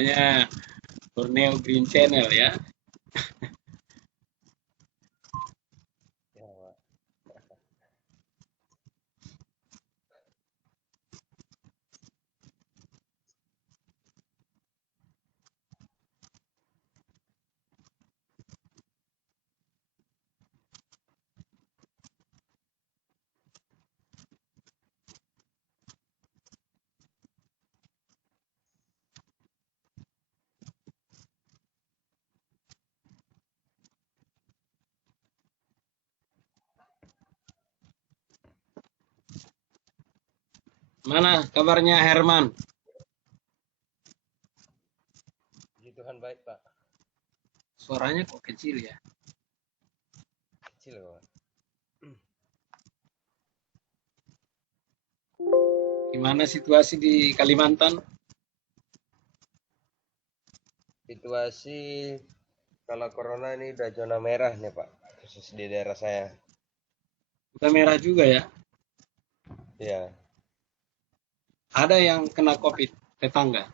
namanya Borneo Green Channel ya. Ya, Pak. Mana kabarnya Herman? Puji Tuhan baik, Pak. Suaranya kok kecil ya? Kecil, Pak. Gimana situasi di Kalimantan? Situasi kalau corona ini udah zona merah nih, Pak. Khusus di daerah saya. Udah merah juga ya? Ya, Ada yang kena COVID, tetangga.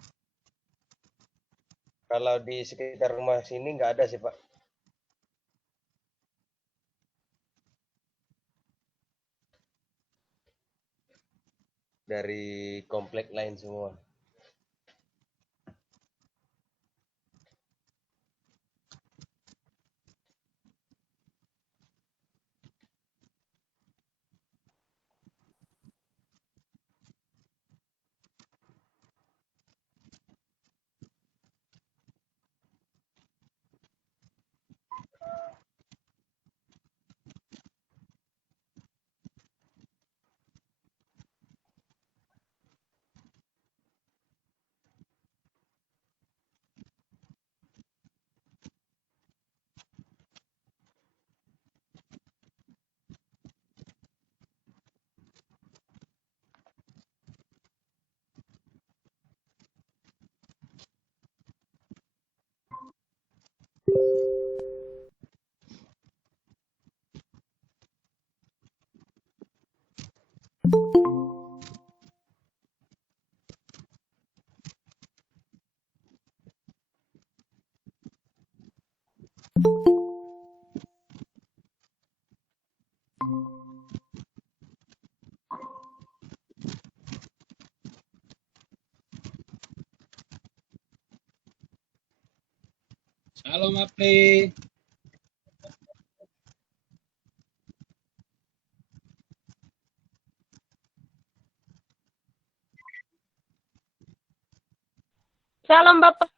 kalau di sekitar rumah sini nggak ada sih, Pak. Dari komplek lain semua. Shalom Apri. Salam Bapak.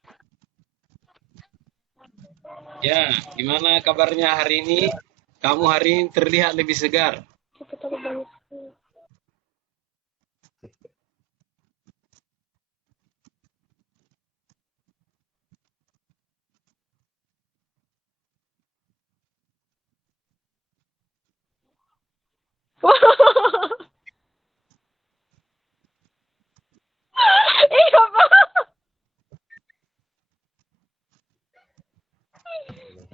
Ya, gimana kabarnya hari ini? Kamu hari ini terlihat lebih segar. Iya Pak.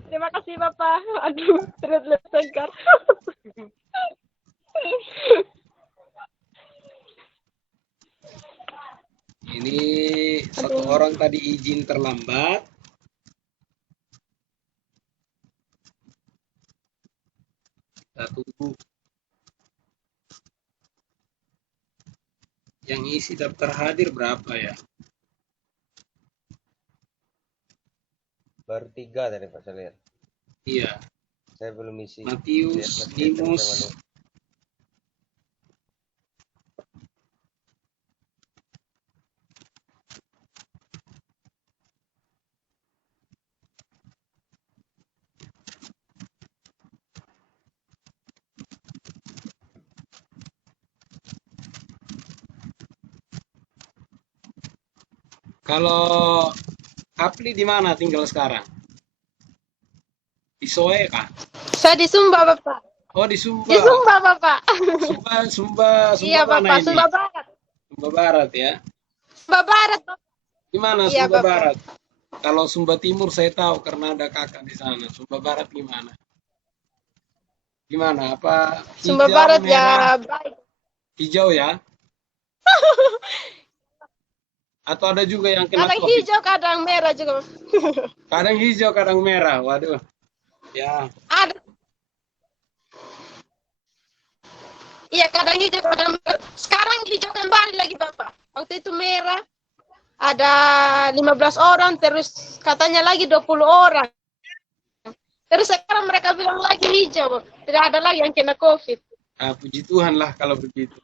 Terima kasih Bapak. Aduh, terlihat segar. Ini satu orang tadi izin terlambat. Kita tunggu. Yang isi daftar hadir berapa ya? Baru 3 tadi, Pak, saya lihat. Iya, Saya belum isi. Matius, Lihat Mas Kevin Dimus, sama Nuh. kalau Apli di mana tinggal sekarang? Di Soe kah? Saya di Sumba Bapak. Oh, di Sumba. Di Sumba Bapak. Sumba Iya mana Bapak, ini? Sumba Barat. Sumba Barat ya. Sumba Barat Bapak. Di mana Iya, Sumba Bapak. Barat? Kalau Sumba Timur saya tahu karena ada kakak di sana. Sumba Barat gimana? Gimana? Apa Sumba hijau, Barat merah? ya baik. Hijau ya? Atau ada juga yang kena Kadang COVID? hijau, kadang merah juga. Kadang hijau, kadang merah. Waduh. Ya, Ada, iya kadang hijau, kadang merah. Sekarang hijau kembali lagi Bapak. Waktu itu merah, ada 15 orang, terus katanya lagi 20 orang. Terus sekarang mereka bilang lagi hijau, tidak ada lagi yang kena COVID. puji Tuhan lah kalau begitu.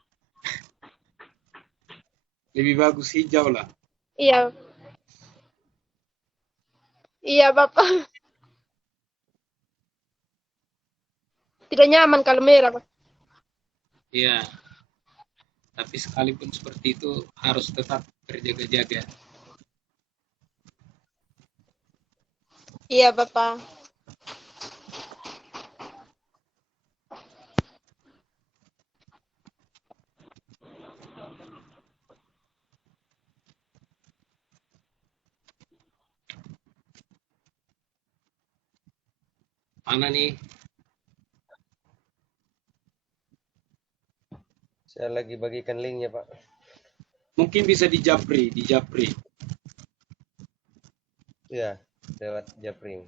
Lebih bagus hijau lah. Iya, iya Bapak. Tidak nyaman kalau merah, Pak. Iya. Tapi sekalipun seperti itu harus tetap berjaga-jaga. Iya Bapak. Mana nih? Saya lagi bagikan linknya, Pak. Mungkin bisa di Japri, di Japri. Ya, lewat Japring.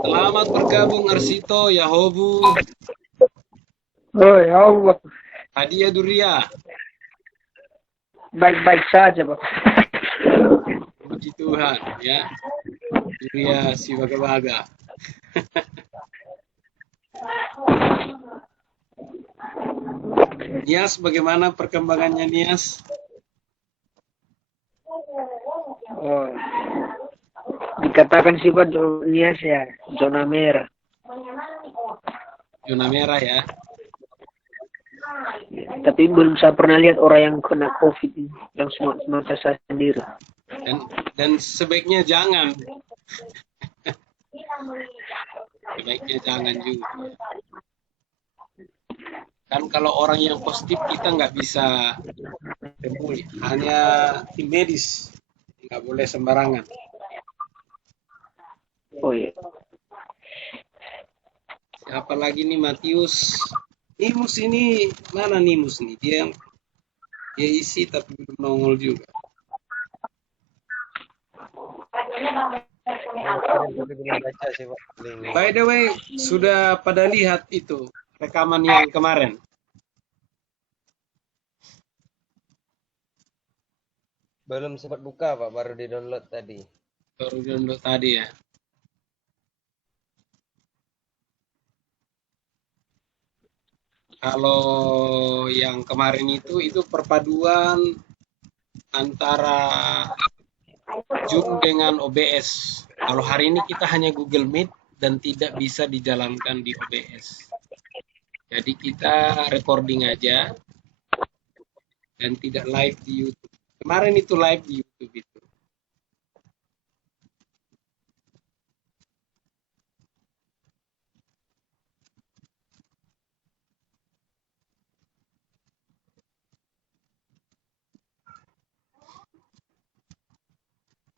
Selamat bergabung Arsito, Yahobu, Oh ya Allah, Hadiah Duria. baik-baik saja Pak. Puji Tuhan, ya. Duria si baga-baga. Nias, bagaimana perkembangannya Nias? Oh, dikatakan sih Pak Nias ya, zona merah. Zona merah ya. Tapi belum saya pernah lihat orang yang kena COVID ini, yang semata saya sendiri. Dan sebaiknya jangan. Sebaiknya jangan juga. Kan kalau orang yang positif kita nggak bisa temui, hanya tim medis, nggak boleh sembarangan. Oh iya. Siapa lagi nih Matius? Nimus ini mana Nimus nih? Dia isi tapi belum nongol juga. Tapi belum baca sih, Pak. Link. By the way, sudah pada lihat itu rekaman yang kemarin? Belum sempat buka, Pak. Baru di-download tadi. Baru download tadi ya. Kalau yang kemarin itu perpaduan antara Zoom dengan OBS. Kalau hari ini kita hanya Google Meet dan tidak bisa dijalankan di OBS. Jadi kita recording aja dan tidak live di YouTube. Kemarin itu live di YouTube itu.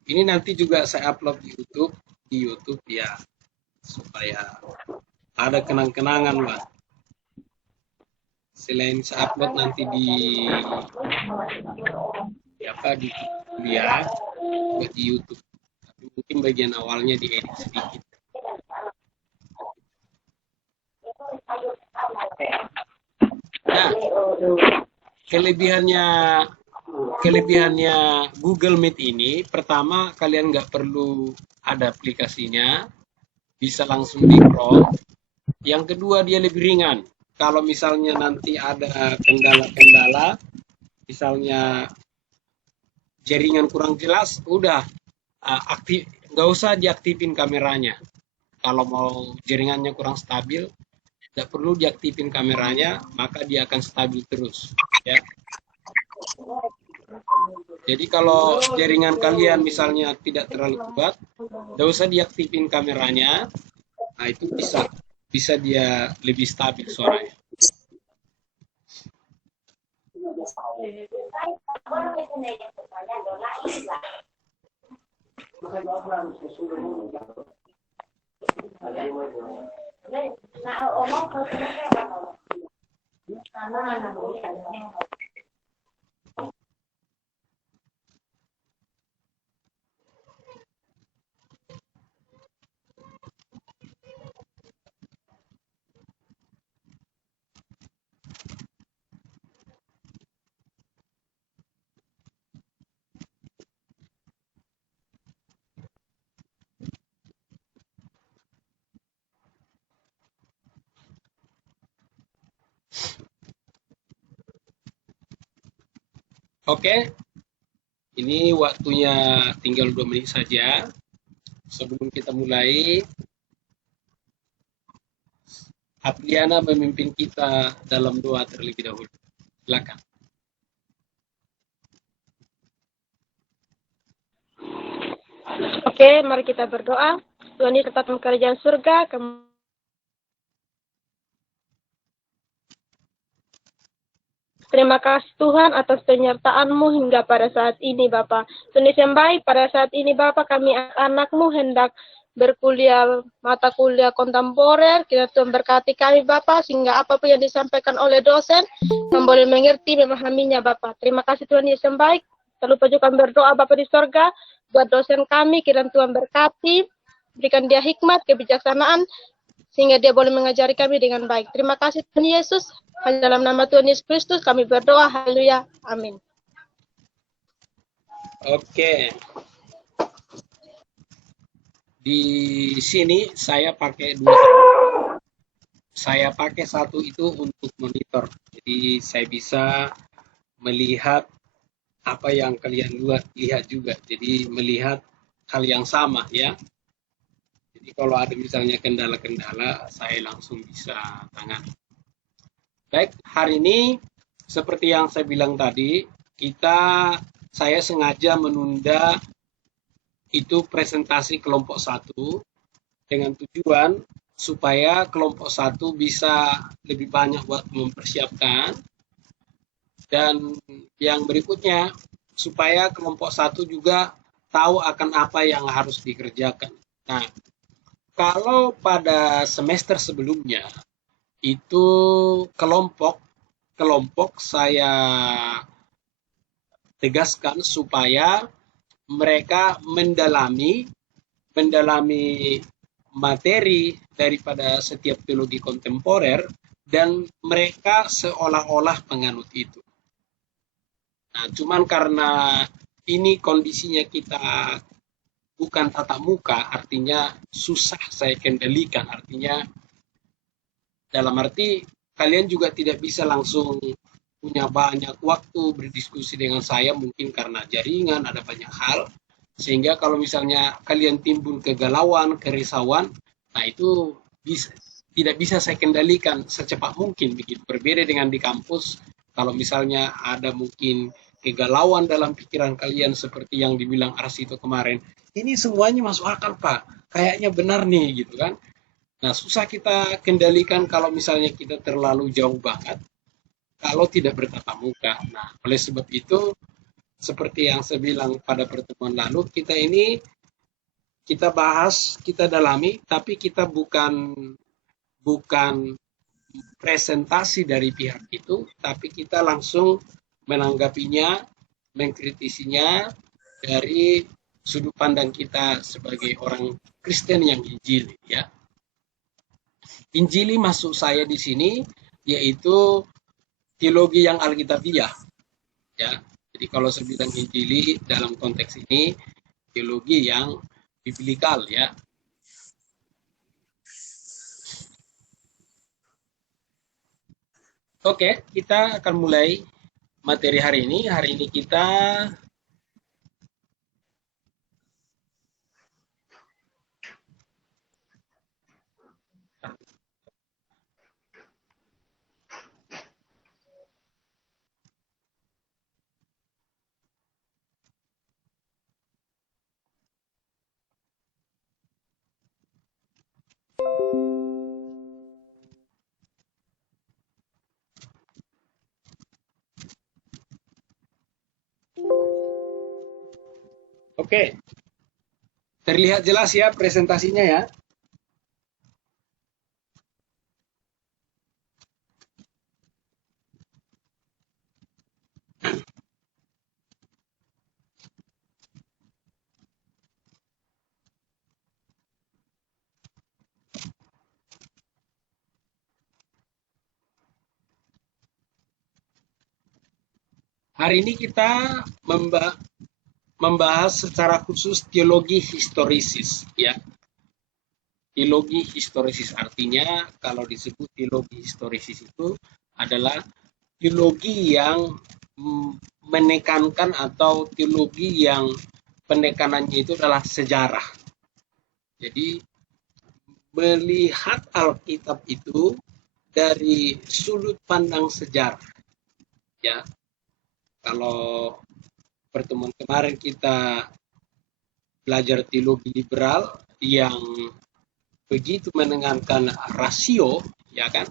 Ini nanti juga saya upload di YouTube ya, supaya ada kenang-kenangan lah. Selain saya upload nanti di kuliah, juga di YouTube. Tapi mungkin bagian awalnya diedit sedikit. Nah, kelebihannya Google Meet ini, pertama kalian nggak perlu ada aplikasinya, bisa langsung di Chrome. Yang kedua dia lebih ringan. Kalau misalnya nanti ada kendala-kendala, misalnya jaringan kurang jelas, udah nggak usah diaktifin kameranya. Kalau mau jaringannya kurang stabil, tidak perlu diaktifin kameranya, maka dia akan stabil terus. Ya. Jadi kalau jaringan kalian misalnya tidak terlalu kuat, tidak usah diaktifin kameranya, Nah, itu bisa dia lebih stabil suaranya. Oke, ini waktunya tinggal 2 menit saja. Sebelum kita mulai, Apriana memimpin kita dalam doa terlebih dahulu. Silakan. Oke, mari kita berdoa. Tuhan Yesus tetap kerajaan surga. Terima kasih Tuhan atas penyertaan-Mu hingga pada saat ini Bapak. Tuhan Yesus yang baik, pada saat ini Bapak kami anak-Mu hendak berkuliah mata kuliah kontemporer. Kita Tuhan berkati kami Bapak sehingga apapun yang disampaikan oleh dosen kami boleh mengerti memahaminya Bapak. Terima kasih Tuhan Yesus yang baik. Tak lupa juga berdoa Bapak di sorga buat dosen kami, kiranya Tuhan berkati, berikan dia hikmat, kebijaksanaan sehingga dia boleh mengajari kami dengan baik. Terima kasih Tuhan Yesus. Hanya dalam nama Tuhan Yesus Kristus kami berdoa. Haleluya. Amin. Oke. Di sini saya pakai dua. Saya pakai satu itu untuk monitor. Jadi saya bisa melihat apa yang kalian lihat juga. Jadi melihat hal yang sama ya. Jadi kalau ada misalnya kendala-kendala, saya langsung bisa tangani. Baik, hari ini seperti yang saya bilang tadi, saya sengaja menunda itu presentasi kelompok 1 dengan tujuan supaya kelompok 1 bisa lebih banyak waktu mempersiapkan, dan yang berikutnya supaya kelompok 1 juga tahu akan apa yang harus dikerjakan. Nah, kalau pada semester sebelumnya itu kelompok saya tegaskan supaya mereka mendalami materi daripada setiap teologi kontemporer dan mereka seolah-olah penganut itu. Nah, cuman karena ini kondisinya kita bukan tatap muka, artinya susah saya kendalikan, artinya dalam arti kalian juga tidak bisa langsung punya banyak waktu berdiskusi dengan saya, mungkin karena jaringan, ada banyak hal. Sehingga kalau misalnya kalian timbul kegalauan, kerisauan, nah itu tidak bisa saya kendalikan secepat mungkin. Begitu berbeda dengan di kampus, kalau misalnya ada mungkin kegalauan dalam pikiran kalian seperti yang dibilang Arsito kemarin, ini semuanya masuk akal Pak, kayaknya benar nih gitu kan. Nah, susah kita kendalikan kalau misalnya kita terlalu jauh banget, kalau tidak bertatap muka. Nah, oleh sebab itu, seperti yang saya bilang pada pertemuan lalu, kita bahas, kita dalami, tapi kita bukan presentasi dari pihak itu, tapi kita langsung menanggapinya, mengkritisinya dari sudut pandang kita sebagai orang Kristen yang Injili, ya. Injili maksud saya di sini yaitu teologi yang alkitabiah, ya. Jadi kalau saya bilang Injili dalam konteks ini teologi yang biblikal, ya. Oke, kita akan mulai materi hari ini. Hari ini kita Oke, terlihat jelas ya presentasinya ya. Hari ini kita membahas secara khusus teologi historisis ya. Teologi historisis artinya kalau disebut teologi historisis itu adalah teologi yang menekankan atau teologi yang penekanannya itu adalah sejarah. Jadi melihat Alkitab itu dari sudut pandang sejarah. Ya. Kalau pertemuan kemarin kita belajar teologi liberal yang begitu menekankan rasio, ya kan?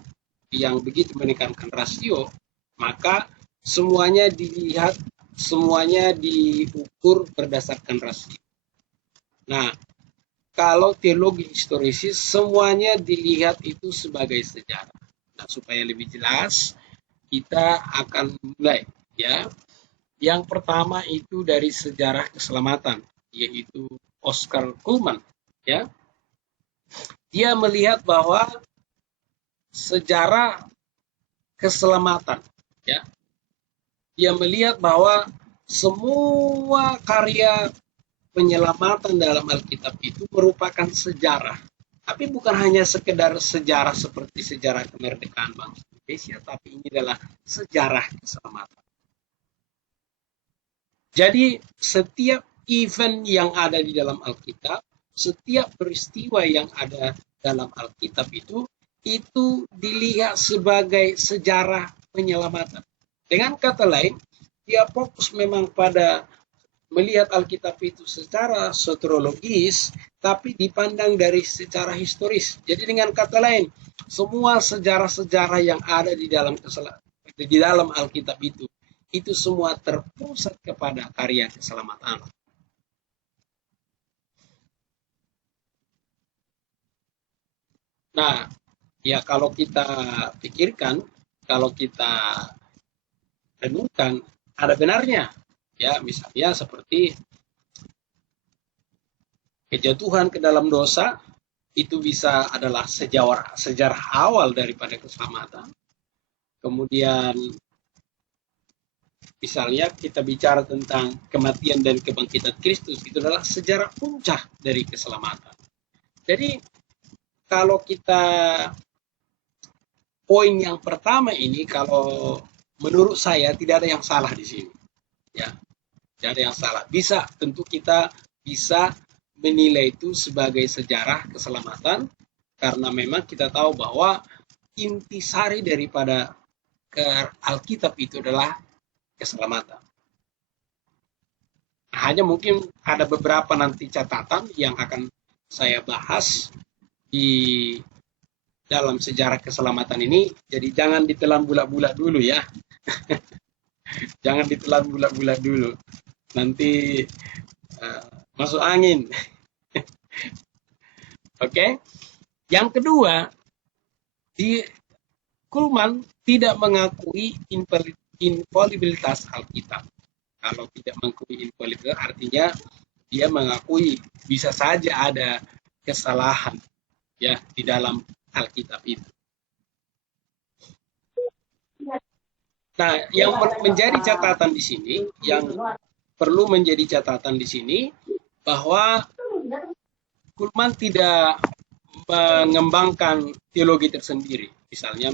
Yang begitu menekankan rasio, maka semuanya dilihat, semuanya diukur berdasarkan rasio. Nah, kalau teologi historisis semuanya dilihat itu sebagai sejarah. Nah, supaya lebih jelas, kita akan mulai ya. Yang pertama itu dari sejarah keselamatan, yaitu Oscar Cullmann, ya. Dia melihat bahwa sejarah keselamatan, ya. Dia melihat bahwa semua karya penyelamatan dalam Alkitab itu merupakan sejarah. Tapi bukan hanya sekedar sejarah seperti sejarah kemerdekaan bangsa Indonesia, tapi ini adalah sejarah keselamatan. Jadi setiap event yang ada di dalam Alkitab, setiap peristiwa yang ada dalam Alkitab itu dilihat sebagai sejarah penyelamatan. Dengan kata lain, dia fokus memang pada melihat Alkitab itu secara soteriologis, tapi dipandang dari secara historis. Jadi dengan kata lain, semua sejarah-sejarah yang ada di dalam Alkitab itu semua terpusat kepada karya keselamatan. Nah, ya kalau kita pikirkan, kalau kita renungkan, ada benarnya. Ya, misalnya seperti kejatuhan ke dalam dosa, itu bisa adalah sejarah awal daripada keselamatan. Kemudian, misalnya kita bicara tentang kematian dan kebangkitan Kristus, itu adalah sejarah puncak dari keselamatan. Jadi, kalau kita poin yang pertama ini, kalau menurut saya tidak ada yang salah di sini, ya, tidak ada yang salah. Tentu kita bisa menilai itu sebagai sejarah keselamatan karena memang kita tahu bahwa intisari daripada Alkitab itu adalah keselamatan. Hanya mungkin ada beberapa nanti catatan yang akan saya bahas di dalam sejarah keselamatan ini, jadi jangan ditelan bulat-bulat dulu ya. Jangan ditelan bulat-bulat dulu. Nanti masuk angin. Oke. Yang kedua, Cullmann tidak mengakui infalibilitas Alkitab. Kalau tidak mengakui infalibilitas artinya dia mengakui bisa saja ada kesalahan ya di dalam Alkitab itu. Nah, yang menjadi catatan di sini, yang perlu menjadi catatan di sini bahwa Cullmann tidak mengembangkan teologi tersendiri. Misalnya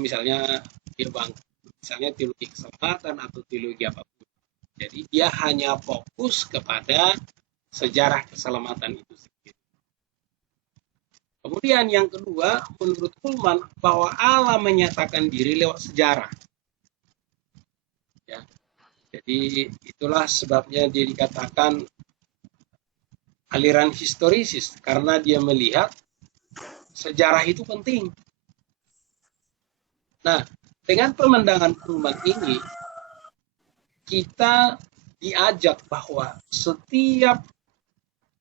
teologi keselamatan atau teologi apapun. Jadi dia hanya fokus kepada sejarah keselamatan itu sendiri. Kemudian yang kedua, menurut Cullmann bahwa Allah menyatakan diri lewat sejarah. Ya. Jadi itulah sebabnya dia dikatakan aliran historisis karena dia melihat sejarah itu penting. Nah, dengan pemandangan Cullmann ini kita diajak bahwa setiap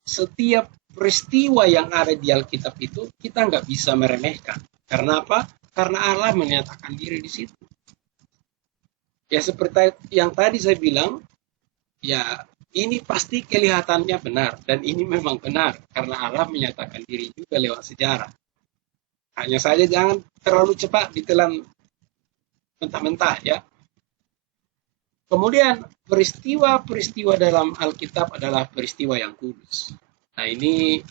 setiap peristiwa yang ada di Alkitab itu kita nggak bisa meremehkan. Karena apa? Karena Allah menyatakan diri di situ. Ya seperti yang tadi saya bilang, ya ini pasti kelihatannya benar dan ini memang benar karena Allah menyatakan diri juga lewat sejarah. Hanya saja jangan terlalu cepat ditelan mentah-mentah ya. Kemudian peristiwa-peristiwa dalam Alkitab adalah peristiwa yang kudus. Nah ini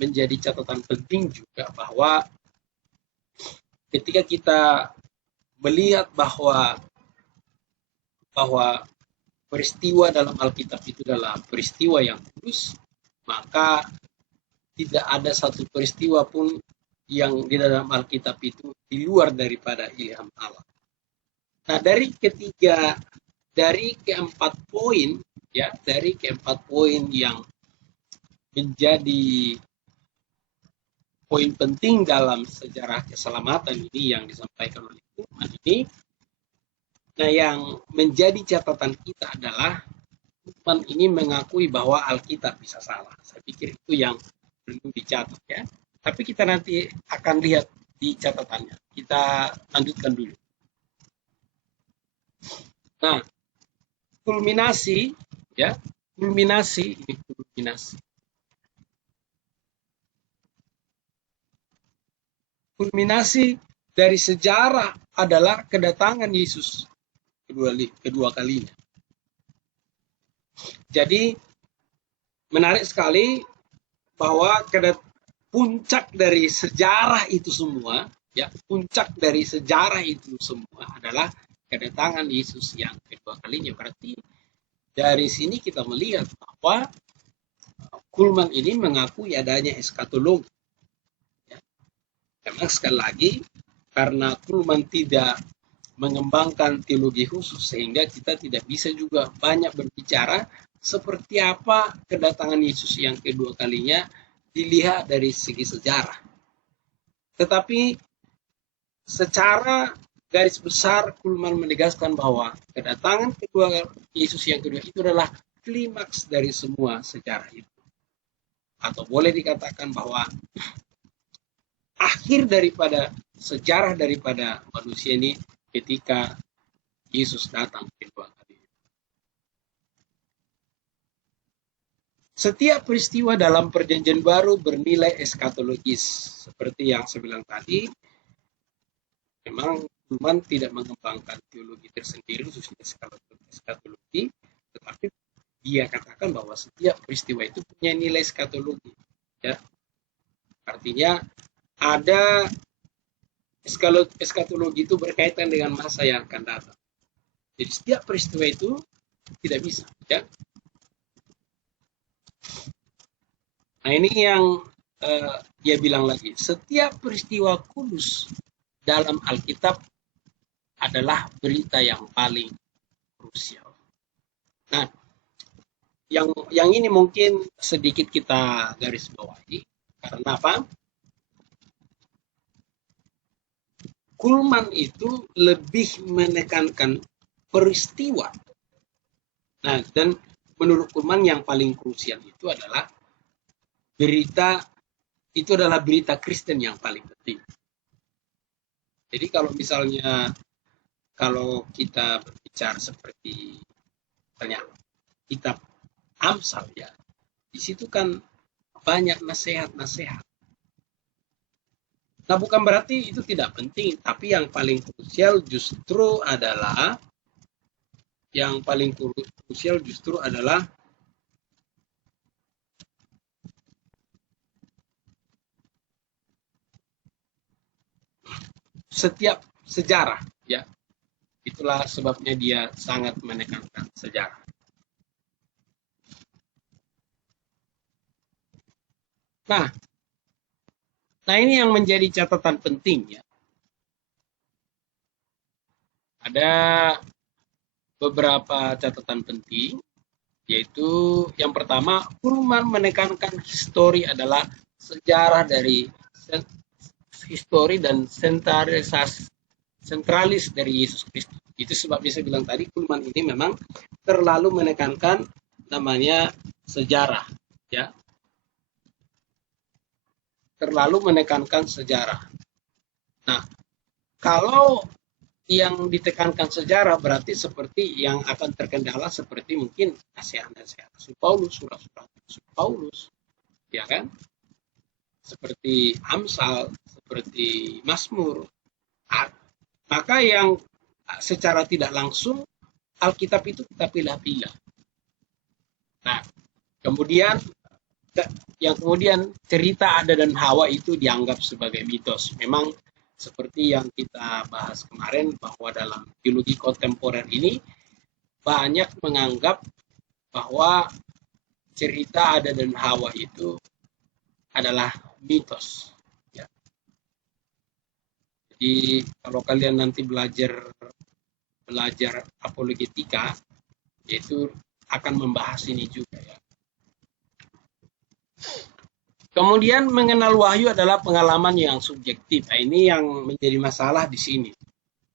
menjadi catatan penting juga bahwa ketika kita melihat bahwa peristiwa dalam Alkitab itu adalah peristiwa yang kudus, maka tidak ada satu peristiwa pun yang di dalam Alkitab itu di luar daripada ilham Allah. Nah, dari keempat poin yang menjadi poin penting dalam sejarah keselamatan ini yang disampaikan oleh Firman ini, nah yang menjadi catatan kita adalah Firman ini mengakui bahwa Alkitab bisa salah. Saya pikir itu yang perlu dicatat ya. Tapi kita nanti akan lihat di catatannya. Kita lanjutkan dulu. Nah, kulminasi ya, kulminasi. Kulminasi dari sejarah adalah kedatangan Yesus kedua kalinya. Jadi menarik sekali bahwa puncak dari sejarah itu semua, ya puncak dari sejarah itu semua adalah kedatangan Yesus yang kedua kalinya. Berarti dari sini kita melihat bahwa Kulman ini mengakui adanya eskatologi. Ya. Memang sekali lagi karena Kulman tidak mengembangkan teologi khusus sehingga kita tidak bisa juga banyak berbicara seperti apa kedatangan Yesus yang kedua kalinya dilihat dari segi sejarah. Tetapi secara garis besar Kulman menegaskan bahwa kedatangan kedua Yesus yang kedua itu adalah klimaks dari semua sejarah itu. Atau boleh dikatakan bahwa akhir daripada sejarah daripada manusia ini ketika Yesus datang kedua kali. Setiap peristiwa dalam Perjanjian Baru bernilai eskatologis. Seperti yang saya bilang tadi, memang Kulman tidak mengembangkan teologi tersendiri khususnya eskatologi, tetapi dia katakan bahwa setiap peristiwa itu punya nilai eskatologi. Ya. Artinya ada eskatologi itu berkaitan dengan masa yang akan datang. Jadi setiap peristiwa itu tidak bisa. Ya. Nah ini yang dia bilang lagi, setiap peristiwa kudus dalam Alkitab adalah berita yang paling krusial. Nah, yang ini mungkin sedikit kita garis bawahi, karena apa? Kulman itu lebih menekankan peristiwa. Nah, dan menurut Kulman yang paling krusial itu adalah berita Kristen yang paling penting. Jadi kalau kita berbicara seperti misalnya kitab Amsal ya, di situ kan banyak nasihat-nasihat. Nah bukan berarti itu tidak penting, tapi yang paling krusial justru adalah setiap sejarah ya. Itulah sebabnya dia sangat menekankan sejarah. Nah ini yang menjadi catatan penting ya. Ada beberapa catatan penting, yaitu yang pertama, Kulman menekankan histori adalah sejarah dari histori dan sentralis dari Yesus Kristus. Itu sebabnya saya bilang tadi, Kulman ini memang terlalu menekankan namanya sejarah, ya. terlalu menekankan sejarah. Nah, kalau yang ditekankan sejarah berarti seperti yang akan terkendala seperti mungkin nasihat-nasihat Rasul Paulus, surah-surah Rasul Paulus, ya kan? Seperti Amsal, seperti Mazmur. Maka yang secara tidak langsung Alkitab itu kita pilih-pilih. Nah, kemudian yang kemudian cerita Adam dan Hawa itu dianggap sebagai mitos. Memang seperti yang kita bahas kemarin bahwa dalam teologi kontemporer ini banyak menganggap bahwa cerita Adam dan Hawa itu adalah mitos. Ya. Jadi kalau kalian nanti belajar apologetika, yaitu akan membahas ini juga ya. Kemudian mengenal wahyu adalah pengalaman yang subjektif. Nah, ini yang menjadi masalah di sini.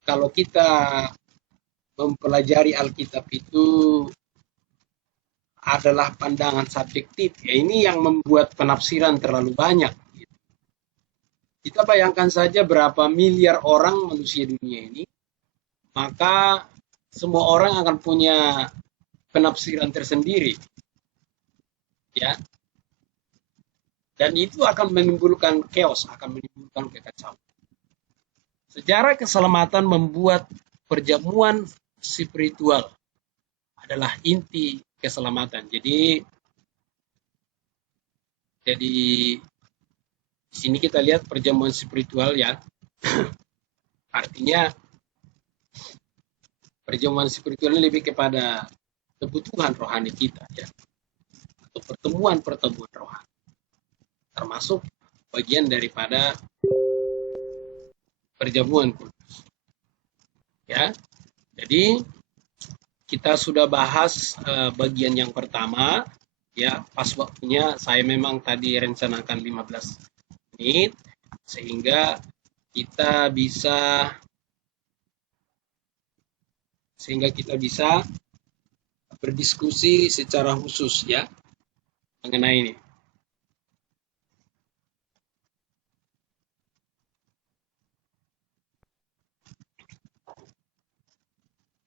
Kalau kita mempelajari Alkitab itu adalah pandangan subjektif, ya ini yang membuat penafsiran terlalu banyak. Kita bayangkan saja berapa miliar orang manusia dunia ini, maka semua orang akan punya penafsiran tersendiri. Ya. Dan itu akan menimbulkan chaos, akan menimbulkan kekacauan. Sejarah keselamatan membuat perjamuan spiritual adalah inti keselamatan. Jadi di sini kita lihat perjamuan spiritual ya. Artinya perjamuan spiritual ini lebih kepada kebutuhan rohani kita ya. Atau pertemuan-pertemuan rohani. Termasuk bagian daripada perjamuan kudus. Ya. Jadi kita sudah bahas bagian yang pertama ya, pas waktunya saya memang tadi rencanakan 15 menit sehingga kita bisa berdiskusi secara khusus ya mengenai ini.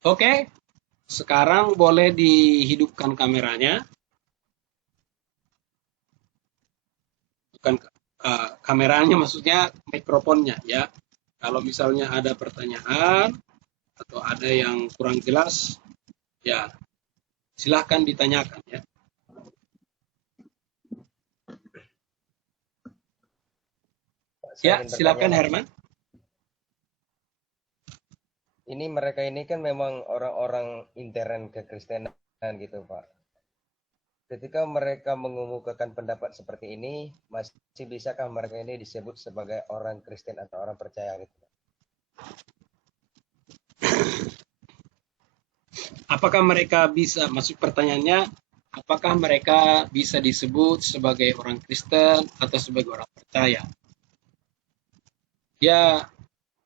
Oke, sekarang boleh dihidupkan kameranya. Bukan kameranya, maksudnya mikrofonnya ya. Kalau misalnya ada pertanyaan atau ada yang kurang jelas, ya silahkan ditanyakan ya. Ya, silakan Herman. Ini mereka ini kan memang orang-orang intern kekristenan gitu Pak. Ketika mereka mengemukakan pendapat seperti ini, masih bisakah mereka ini disebut sebagai orang Kristen atau orang percaya gitu Pak? Apakah mereka bisa, masuk pertanyaannya, apakah mereka bisa disebut sebagai orang Kristen atau sebagai orang percaya? Ya,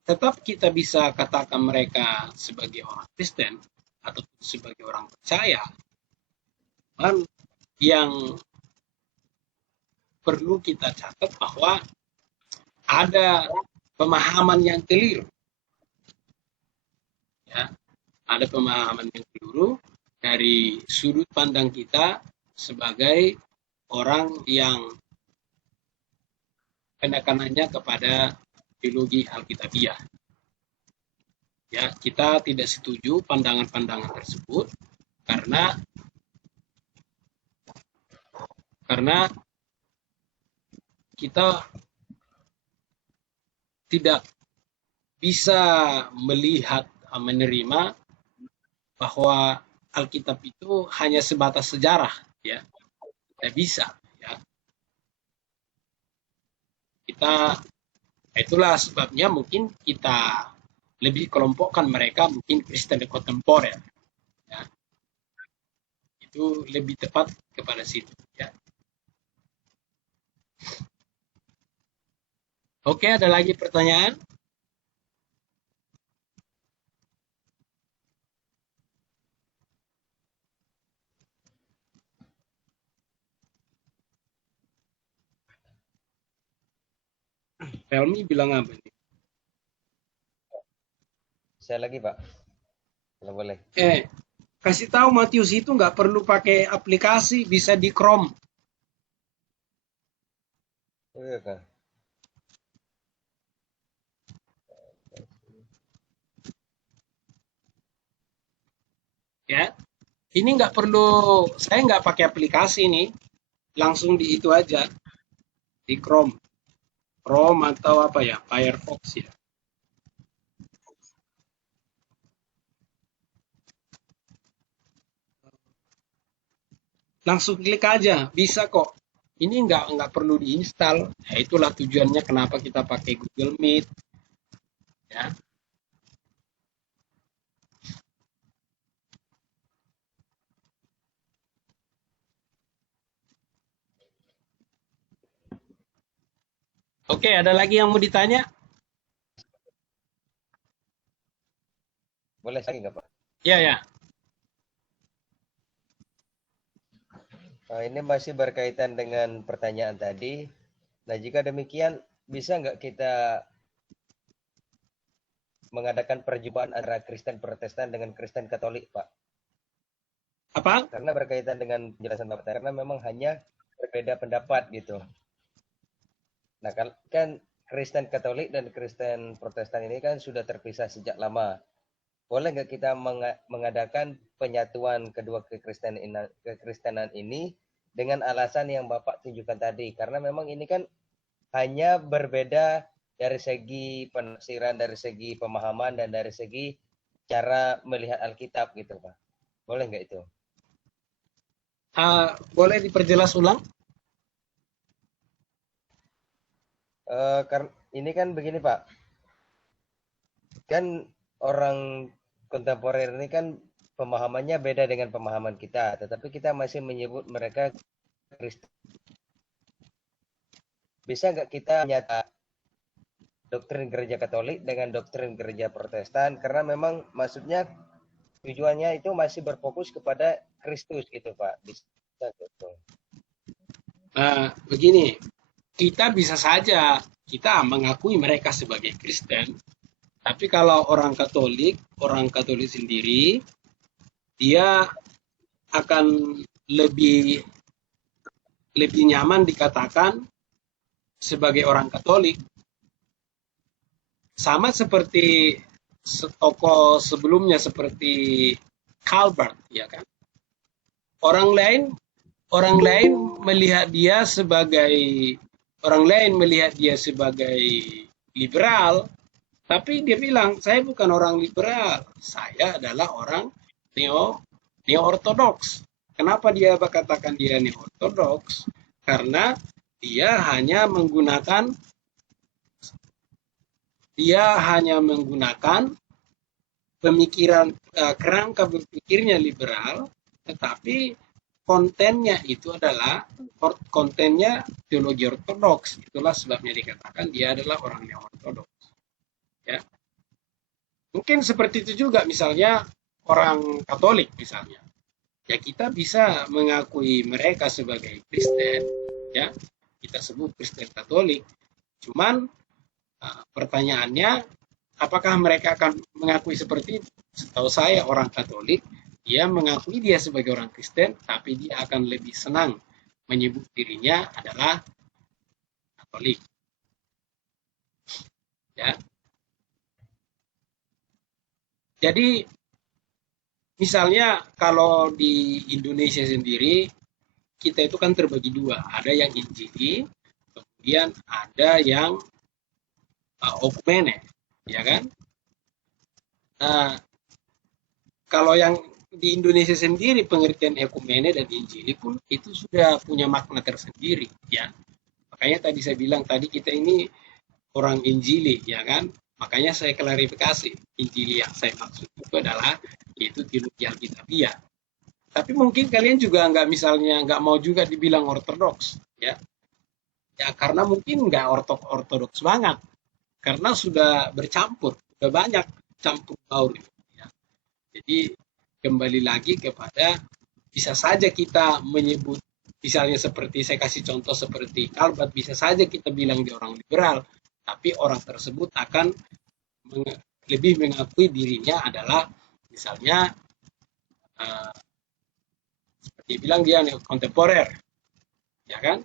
tetap kita bisa katakan mereka sebagai orang Kristen atau sebagai orang percaya. Dan yang perlu kita catat bahwa ada pemahaman yang keliru. Ya, ada pemahaman yang keliru dari sudut pandang kita sebagai orang yang penekanannya kepada teologi Alkitabiah. Ya, kita tidak setuju pandangan-pandangan tersebut karena kita tidak bisa melihat, menerima bahwa Alkitab itu hanya sebatas sejarah, ya, tidak bisa. Ya. Itulah sebabnya mungkin kita lebih kelompokkan mereka mungkin Kristen kontemporer. Ya. Itu lebih tepat kepada situ. Ya. Oke, ada lagi pertanyaan? Pelmi bilang apa nih? Saya lagi Pak, kalau boleh. Kasih tahu Matius itu nggak perlu pakai aplikasi, bisa di Chrome. Oh, iya Kak. Ya, ini nggak perlu, saya nggak pakai aplikasi nih, langsung di itu aja, di Chrome. Chrome atau apa ya, Firefox ya. Langsung klik aja, bisa kok. Ini nggak perlu diinstal. Ya, itulah tujuannya kenapa kita pakai Google Meet. Ya. Oke, ada lagi yang mau ditanya? Boleh lagi nggak Pak? Ya, ya. Ini masih berkaitan dengan pertanyaan tadi. Nah, jika demikian, bisa nggak kita mengadakan perjumpaan antara Kristen Protestan dengan Kristen Katolik, Pak? Apa? Karena berkaitan dengan penjelasan Bapak, karena memang hanya berbeda pendapat gitu. Nah, kan Kristen Katolik dan Kristen Protestan ini kan sudah terpisah sejak lama. Boleh nggak kita mengadakan penyatuan kedua kekristenan ini dengan alasan yang Bapak tunjukkan tadi? Karena memang ini kan hanya berbeda dari segi penafsiran, dari segi pemahaman, dan dari segi cara melihat Alkitab gitu, Pak. Boleh nggak itu? Boleh diperjelas ulang? Karena ini kan begini, Pak. Kan orang kontemporer ini kan pemahamannya beda dengan pemahaman kita, tetapi kita masih menyebut mereka Kristen. Bisa nggak kita nyata doktrin gereja Katolik dengan doktrin gereja Protestan? Karena memang maksudnya tujuannya itu masih berfokus kepada Kristus gitu, Pak. Bisa gitu. Begini, kita bisa saja kita mengakui mereka sebagai Kristen, tapi kalau orang Katolik sendiri, dia akan lebih nyaman dikatakan sebagai orang Katolik. Sama seperti tokoh sebelumnya seperti Calvert, ya kan? Orang lain melihat dia sebagai liberal, tapi dia bilang saya bukan orang liberal, saya adalah orang neo-ortodoks. Kenapa dia katakan dia neo-ortodoks? Karena dia hanya menggunakan pemikiran kerangka berpikirnya liberal, tetapi kontennya itu adalah kontennya teologi ortodoks. Itulah sebabnya dikatakan dia adalah orang neo-ortodoks. Ya. Mungkin seperti itu juga misalnya orang Katolik misalnya. Ya kita bisa mengakui mereka sebagai Kristen, ya. Kita sebut Kristen Katolik. Cuman pertanyaannya, apakah mereka akan mengakui seperti itu? Setahu saya orang Katolik, dia mengakui dia sebagai orang Kristen, tapi dia akan lebih senang menyebut dirinya adalah Katolik. Ya. Jadi, misalnya kalau di Indonesia sendiri, kita itu kan terbagi dua. Ada yang Injili, kemudian ada yang okumene, ya kan? Nah, kalau yang di Indonesia sendiri pengertian ekumene dan Injili pun itu sudah punya makna tersendiri, ya. Makanya tadi saya bilang tadi kita ini orang Injili, ya kan? Makanya saya klarifikasi, Injili yang saya maksud itu adalah yaitu teologi Alkitabiah. Tapi mungkin kalian juga nggak mau juga dibilang ortodoks, ya. Ya karena mungkin nggak ortodoks banget, karena sudah bercampur, sudah banyak campur baur. Ya. Jadi kembali lagi kepada bisa saja kita menyebut, misalnya seperti saya kasih contoh seperti Calvert, bisa saja kita bilang dia orang liberal, tapi orang tersebut akan lebih mengakui dirinya adalah misalnya seperti bilang dia kontemporer, ya kan?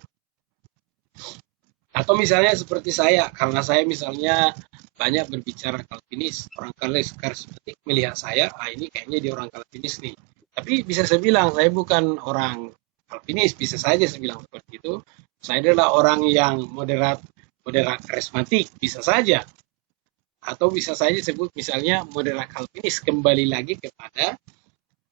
Atau misalnya seperti saya, karena saya misalnya banyak berbicara Calvinis, orang karismatik melihat saya, ini kayaknya dia orang Calvinis nih. Tapi bisa saya bilang, saya bukan orang Calvinis, bisa saja saya bilang seperti itu. Saya adalah orang yang moderat karismatik, bisa saja. Atau bisa saja sebut misalnya moderat Calvinis, kembali lagi kepada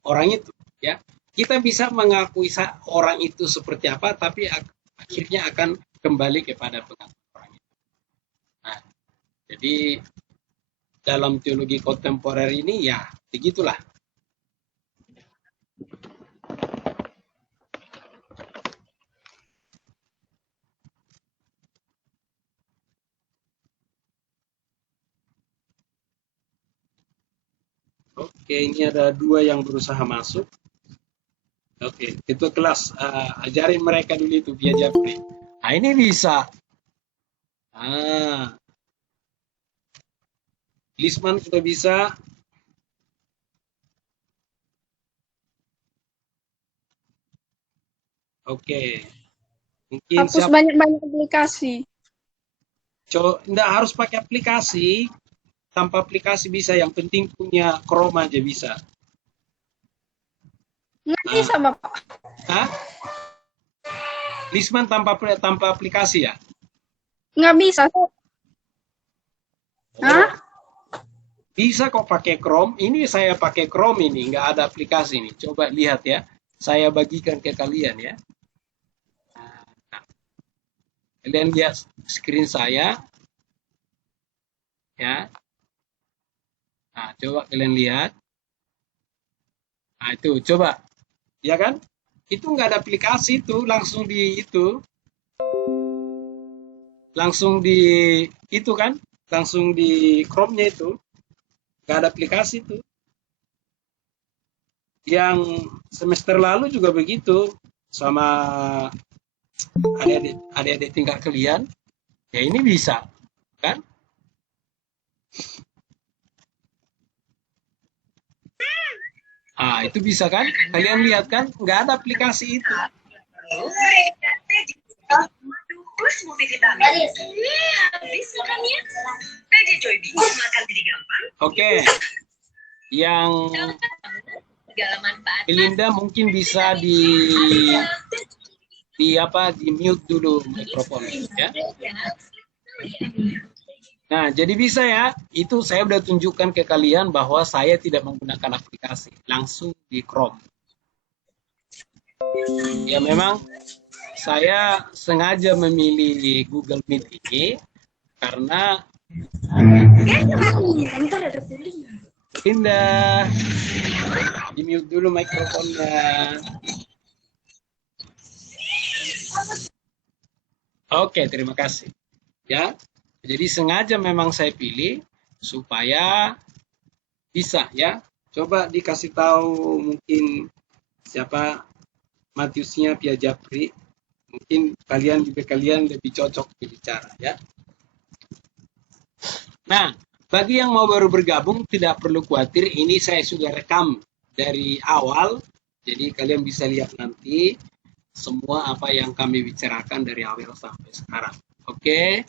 orang itu. Ya, kita bisa mengakui orang itu seperti apa, tapi akhirnya akan kembali kepada pengakuan orang itu. Nah, jadi dalam teologi kontemporer ini ya begitulah. Oke, ini ada 2 yang berusaha masuk. Oke, itu kelas ajarin mereka dulu itu via Japri. Nah, ini bisa. Lisman sudah bisa. Oke. Mungkin Hapus banyak-banyak aplikasi. Nggak harus pakai aplikasi. Tanpa aplikasi bisa. Yang penting punya Chrome aja bisa. Nggak bisa, Bapak. Hah? Lisman tanpa aplikasi ya? Nggak bisa. Hah? Bisa kok pakai Chrome. Ini saya pakai Chrome ini, nggak ada aplikasi ini. Coba lihat ya. Saya bagikan ke kalian ya. Nah, kalian lihat screen saya. Ya. Nah, coba kalian lihat. Nah, itu coba. Ya kan? Itu nggak ada aplikasi itu, langsung di itu. Langsung di itu kan? Langsung di Chrome-nya itu. Nggak ada aplikasi itu. Yang semester lalu juga begitu. Sama adik-adik tingkat kalian. Ya ini bisa. Kan? Itu bisa kan? Kalian lihat kan? Nggak ada aplikasi itu. Oke. Yang Belinda mungkin bisa di mute dulu mikrofonnya ya. Nah, jadi bisa ya. Itu saya udah tunjukkan ke kalian bahwa saya tidak menggunakan aplikasi, langsung di Chrome. Ya memang saya sengaja memilih Google Meet ini karena Indah di mute dulu mikrofonnya. Oke, terima kasih. Ya. Jadi sengaja memang saya pilih supaya bisa ya. Coba dikasih tahu mungkin siapa Matiusnya via Japri. Mungkin kalian lebih cocok berbicara ya. Nah, bagi yang mau baru bergabung tidak perlu khawatir, ini saya sudah rekam dari awal. Jadi kalian bisa lihat nanti semua apa yang kami bicarakan dari awal sampai sekarang. Oke.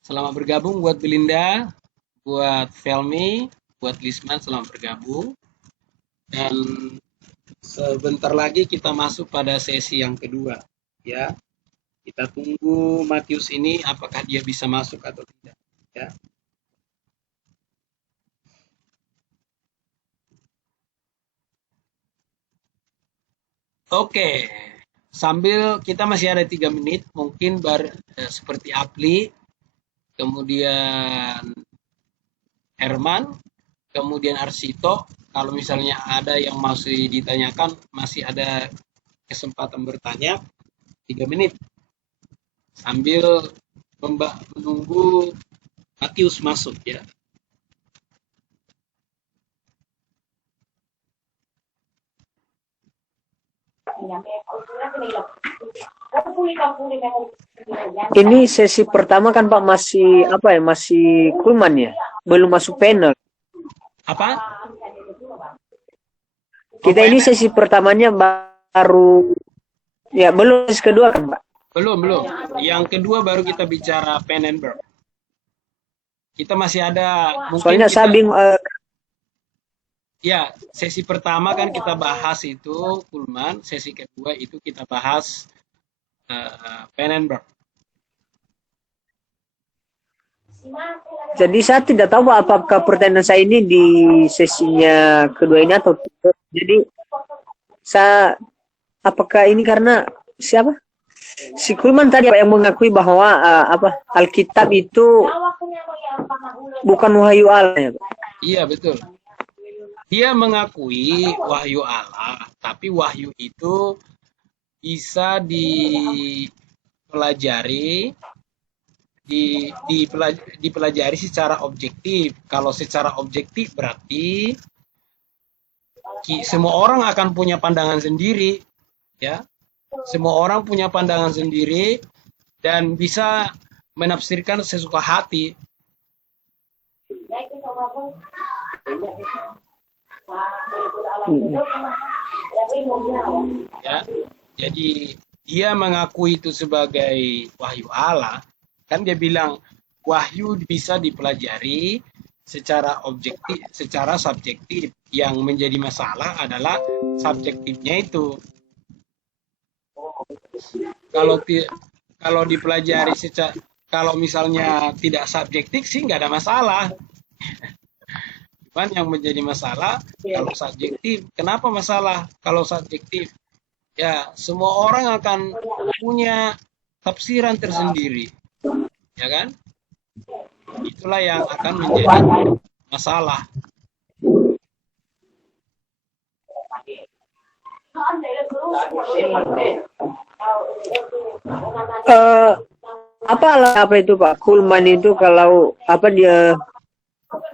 Selamat bergabung buat Belinda, buat Felmi, buat Lisman, selamat bergabung. Dan sebentar lagi kita masuk pada sesi yang kedua. Ya, kita tunggu Matius ini apakah dia bisa masuk atau tidak. Ya. Oke, sambil kita masih ada 3 menit, mungkin seperti Apli, kemudian Herman, kemudian Arsito. Kalau misalnya ada yang masih ditanyakan, masih ada kesempatan bertanya 3 menit. Sambil menunggu Matius masuk ya. Ini sesi pertama kan Pak masih apa ya? Masih Kulman ya? Belum masuk panel. Apa? Kita ini sesi pertamanya baru ya belum sesi kedua kan Pak? Belum. Yang kedua baru kita bicara Penenberg. Kita masih ada mungkin Soalnya kita, saya bingung ya, sesi pertama kan kita bahas itu Kulman, sesi kedua itu kita bahas Penenberg. jadi saya tidak tahu Pak, apakah pertanyaan saya ini di sesinya kedua ini atau tidak. Jadi saya apakah ini karena siapa? Si Kulman tadi Pak yang mengakui bahwa Alkitab itu bukan wahyu Allah ya Pak? Iya, betul. Dia mengakui wahyu Allah, tapi wahyu itu bisa dipelajari dipelajari secara objektif. Kalau secara objektif berarti semua orang akan punya pandangan sendiri, ya. Semua orang punya pandangan sendiri dan bisa menafsirkan sesuka hati. Ya, jadi dia mengaku itu sebagai wahyu Allah, kan dia bilang wahyu bisa dipelajari secara objektif, secara subjektif. Yang menjadi masalah adalah subjektifnya itu. Kalau dipelajari secara, kalau misalnya tidak subjektif sih nggak ada masalah. Cuman yang menjadi masalah kalau subjektif. Kenapa masalah kalau subjektif? Ya, semua orang akan punya tafsiran tersendiri. Ya kan? Itulah yang akan menjadi masalah. Apa itu Pak Kulman itu kalau dia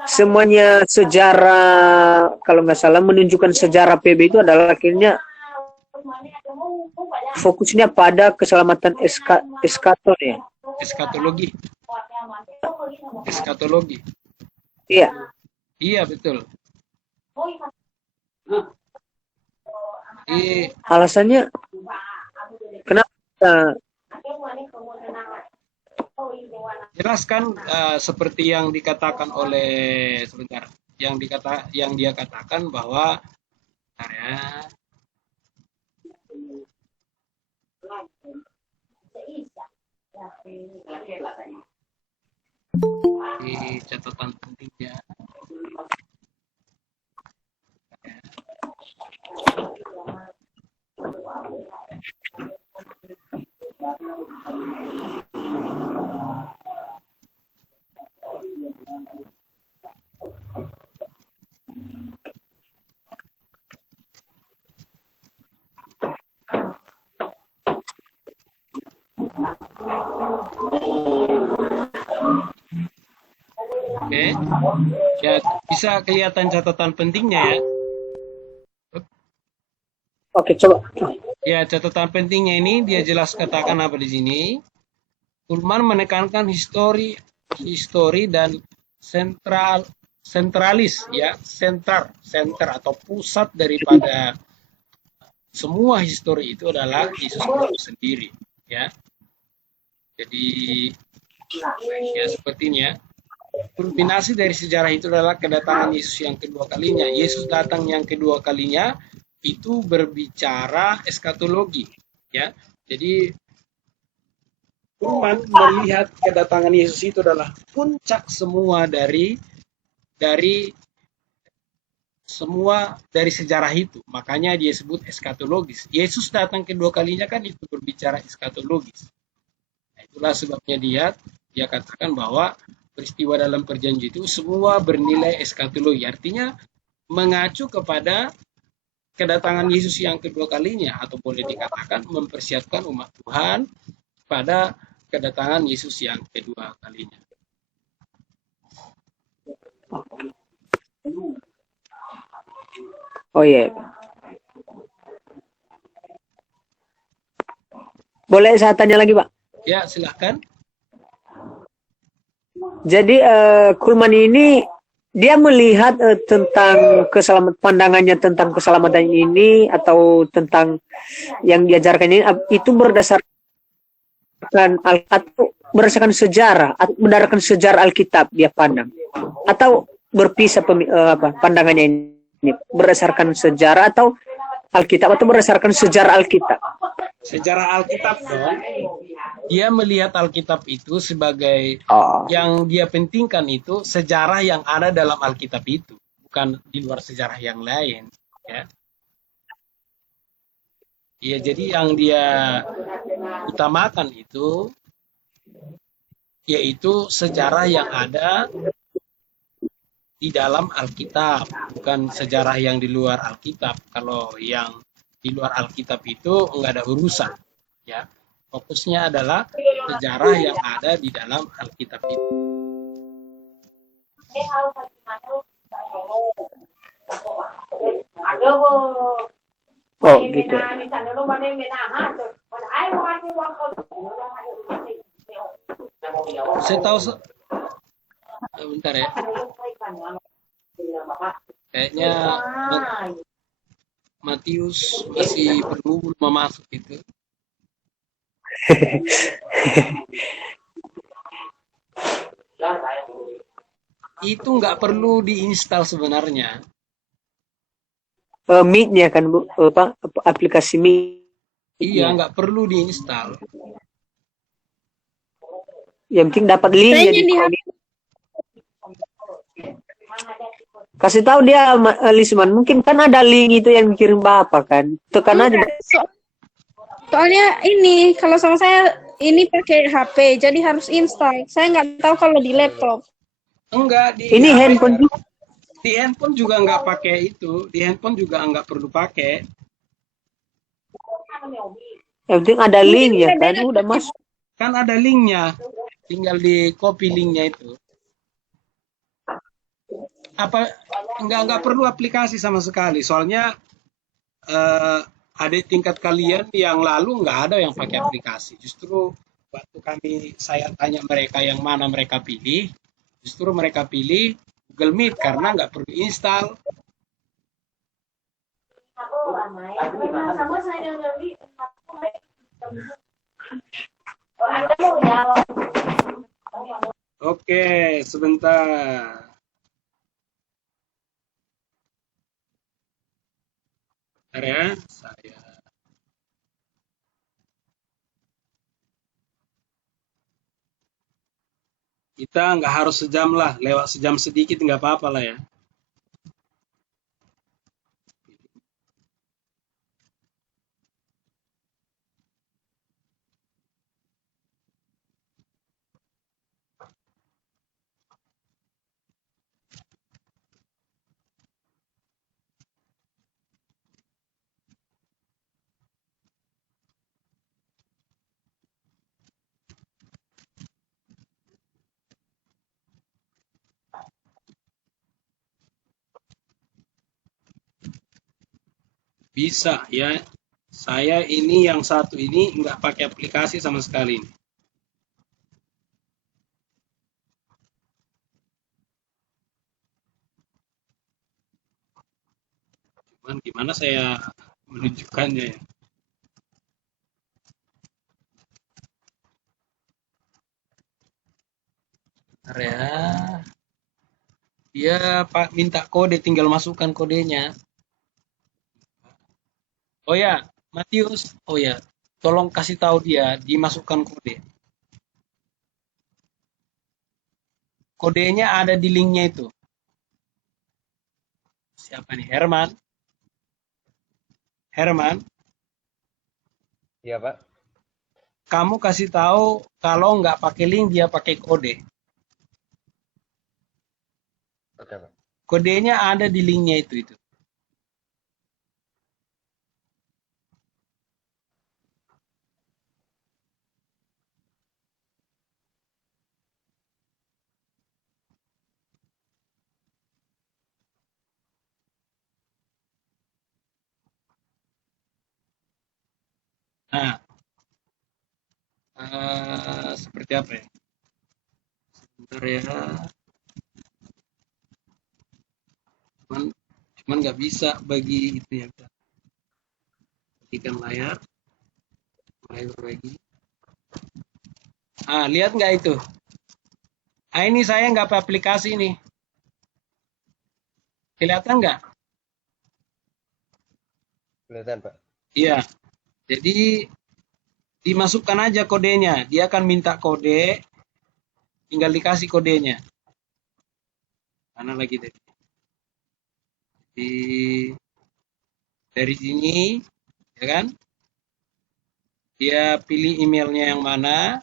semuanya sejarah, kalau nggak salah menunjukkan sejarah PB itu adalah akhirnya fokusnya pada keselamatan eskaton ya. Eskatologi. Iya. Iya, betul. Alasannya kenapa? Jelaskan seperti yang dikatakan oleh yang dia katakan bahwa di catatan pentingnya. Oke. Ya, bisa kelihatan catatan pentingnya ya. Oke, coba. Ya, catatan pentingnya ini dia jelas katakan apa di sini. Kulman menekankan histori dan sentralis ya, center atau pusat daripada semua histori itu adalah Yesus Kristus sendiri ya. Jadi ya sepertinya kulminasi dari sejarah itu adalah kedatangan Yesus yang kedua kalinya. Yesus datang yang kedua kalinya itu berbicara eskatologi ya. Jadi Kulman melihat kedatangan Yesus itu adalah puncak semua dari sejarah itu. Makanya dia sebut eskatologis. Yesus datang kedua kalinya kan itu berbicara eskatologis. Nah, itulah sebabnya dia katakan bahwa peristiwa dalam perjanjian itu semua bernilai eskatologi. Artinya mengacu kepada kedatangan Yesus yang kedua kalinya, atau boleh dikatakan mempersiapkan umat Tuhan pada kedatangan Yesus yang kedua kalinya. Oh iya. boleh saya tanya lagi, Pak? Ya, silahkan. Jadi Kulman ini dia melihat tentang pandangannya tentang keselamatan ini atau tentang yang diajarkan ini itu berdasarkan atau berdasarkan sejarah atau berdasarkan sejarah Alkitab dia pandang atau berpisah pandangannya ini berdasarkan sejarah atau Alkitab atau berdasarkan sejarah Alkitab. Sejarah Alkitab dong. Dia melihat Alkitab itu sebagai yang dia pentingkan itu sejarah yang ada dalam Alkitab itu, bukan di luar sejarah yang lain, ya. Iya, jadi yang dia utamakan itu yaitu sejarah yang ada di dalam Alkitab, bukan sejarah yang di luar Alkitab. Kalau yang di luar Alkitab itu enggak ada urusan, ya. Fokusnya adalah sejarah yang ada di dalam Alkitab itu. Oh, gitu. Saya tahu bentar ya. Kayaknya Matius masih belum masuk itu. Itu nggak perlu diinstal sebenarnya. Meet-nya kan Bu, aplikasi Meet. Iya, nggak perlu diinstal. Yang penting dapat linknya Kayaknya di di kasih tahu dia Lisman, mungkin kan ada link itu yang kirim Bapak kan. Tekan aja. Soalnya ini kalau sama saya ini pakai HP, jadi harus install. Saya nggak tahu kalau di laptop. Enggak, Ini handphone juga. di handphone juga nggak pakai itu. Di handphone juga nggak perlu pakai. Yang penting ada link ya kan, udah masuk. Kan ada linknya. Tinggal di copy linknya itu. Nggak perlu aplikasi sama sekali. Soalnya adik tingkat kalian yang lalu nggak ada yang pakai aplikasi. Justru waktu saya tanya mereka yang mana mereka pilih, justru mereka pilih Google Meet karena nggak perlu install. Oke, sebentar. Bentar ya, kita nggak harus sejam lah, lewat sejam sedikit nggak apa-apa lah ya. Bisa ya. Saya ini yang satu ini nggak pakai aplikasi sama sekali. Cuman gimana saya menunjukkannya ya? Bentar ya. Dia Pak minta kode, tinggal masukkan kodenya. Oh ya, Matius. Oh ya, tolong kasih tahu dia dimasukkan kode. Kodenya ada di linknya itu. Siapa nih? Herman? Herman, Iya, Pak. kamu kasih tahu kalau nggak pakai link dia pakai kode. Oke, Pak. Kodenya ada di linknya itu. Nah, seperti apa ya? Sebentar ya. Cuman nggak bisa bagi itu ya. Bagikan layar. Mulai berbagi. Lihat nggak itu? Ini saya nggak pakai aplikasi nih. Kelihatan nggak? Kelihatan, Pak. Iya. Jadi dimasukkan aja kodenya. Dia akan minta kode, tinggal dikasih kodenya. Mana lagi tadi? Dari sini, ya kan? Dia pilih emailnya yang mana.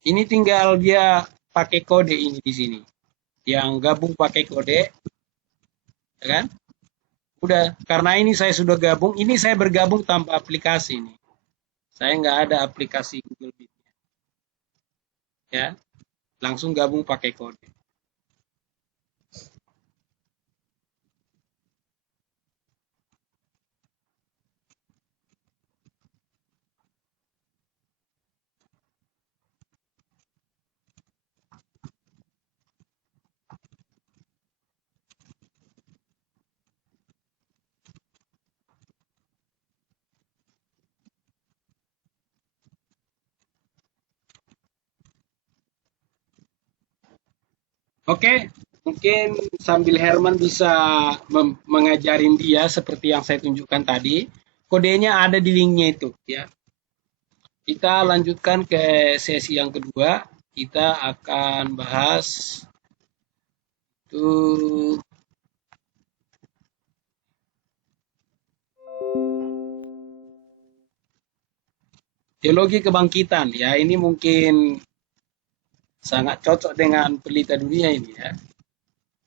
Ini tinggal dia pakai kode ini di sini. Yang gabung pakai kode, ya kan? Udah, karena ini saya sudah gabung, ini saya bergabung tanpa aplikasi nih. Saya nggak ada aplikasi Google Meet. Ya, langsung gabung pakai kode. Oke, mungkin sambil Herman bisa mengajarin dia seperti yang saya tunjukkan tadi. Kodenya ada di linknya itu, ya. Kita lanjutkan ke sesi yang kedua. Kita akan bahas itu teologi kebangkitan, ya. Ini mungkin sangat cocok dengan pelita dunia ini, ya.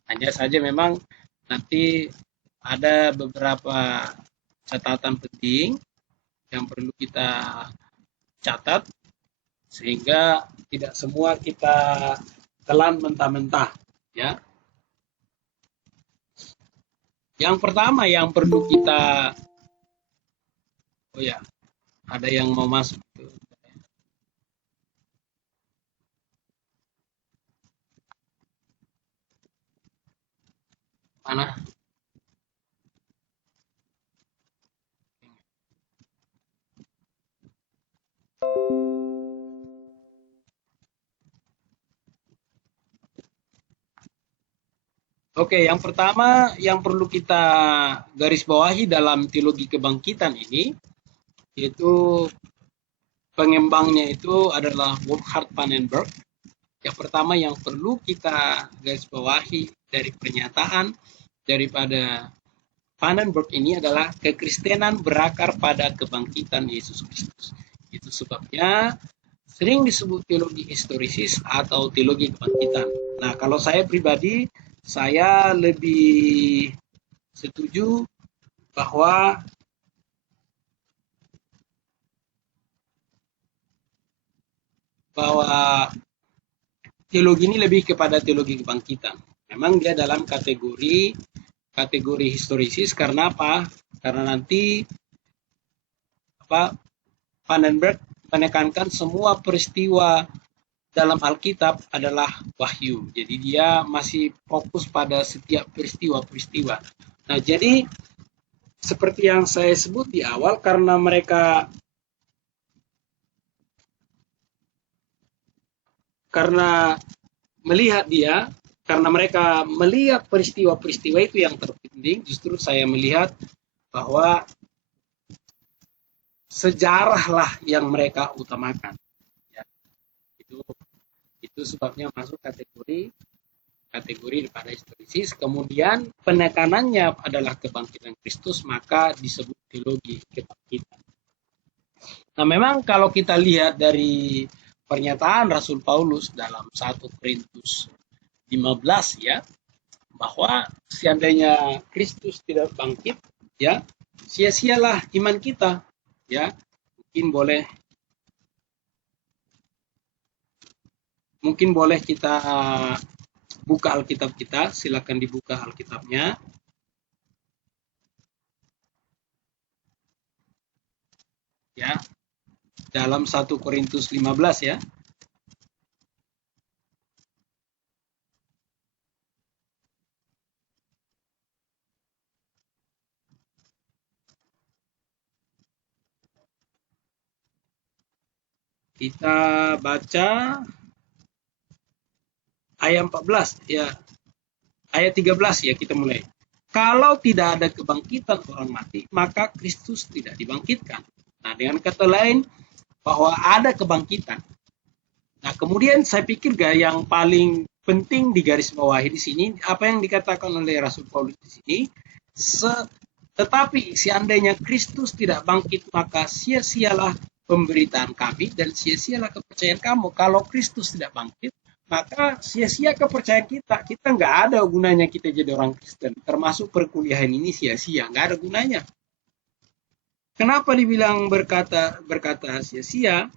Hanya saja memang nanti ada beberapa catatan penting yang perlu kita catat sehingga tidak semua kita telan mentah-mentah, ya. Yang pertama yang perlu kita ada yang mau masuk. Mana? Oke, yang pertama yang perlu kita garis bawahi dalam teologi kebangkitan ini, yaitu pengembangnya itu adalah Wolfhard Pannenberg. Yang pertama yang perlu kita garis bawahi dari pernyataan daripada Pannenberg ini adalah kekristenan berakar pada kebangkitan Yesus Kristus. Itu sebabnya sering disebut teologi historisis atau teologi kebangkitan. Nah, kalau saya pribadi, saya lebih setuju bahwa teologi ini lebih kepada teologi kebangkitan. Memang dia dalam kategori historisis karena apa? Karena nanti Pannenberg menekankan semua peristiwa dalam Alkitab adalah wahyu. Jadi dia masih fokus pada setiap peristiwa-peristiwa. Nah, jadi seperti yang saya sebut di awal, karena mereka mereka melihat peristiwa-peristiwa itu yang terpenting, justru saya melihat bahwa sejarahlah yang mereka utamakan. Ya, itu sebabnya masuk kategori daripada historisis. Kemudian penekanannya adalah kebangkitan Kristus, maka disebut teologi kebangkitan. Nah, memang kalau kita lihat dari pernyataan Rasul Paulus dalam 1 Korintus 15, ya, bahwa seandainya Kristus tidak bangkit, ya, sia-sialah iman kita, ya. Mungkin boleh kita buka Alkitab kita, silakan dibuka Alkitabnya. ya, dalam 1 Korintus 15 ya. Kita baca ayat 14 ya. Ayat 13 ya, kita mulai. Kalau tidak ada kebangkitan orang mati, maka Kristus tidak dibangkitkan. Nah, dengan kata lain bahwa ada kebangkitan. Nah, kemudian saya pikir yang paling penting di garis bawahi di sini apa yang dikatakan oleh Rasul Paulus di sini, tetapi seandainya Kristus tidak bangkit, maka sia-sialah pemberitaan kami dan sia-sialah kepercayaan kamu. Kalau Kristus tidak bangkit, maka sia-sia kepercayaan kita. Kita nggak ada gunanya kita jadi orang Kristen. Termasuk perkuliahan ini sia-sia, nggak ada gunanya. Kenapa dibilang berkata sia-sia?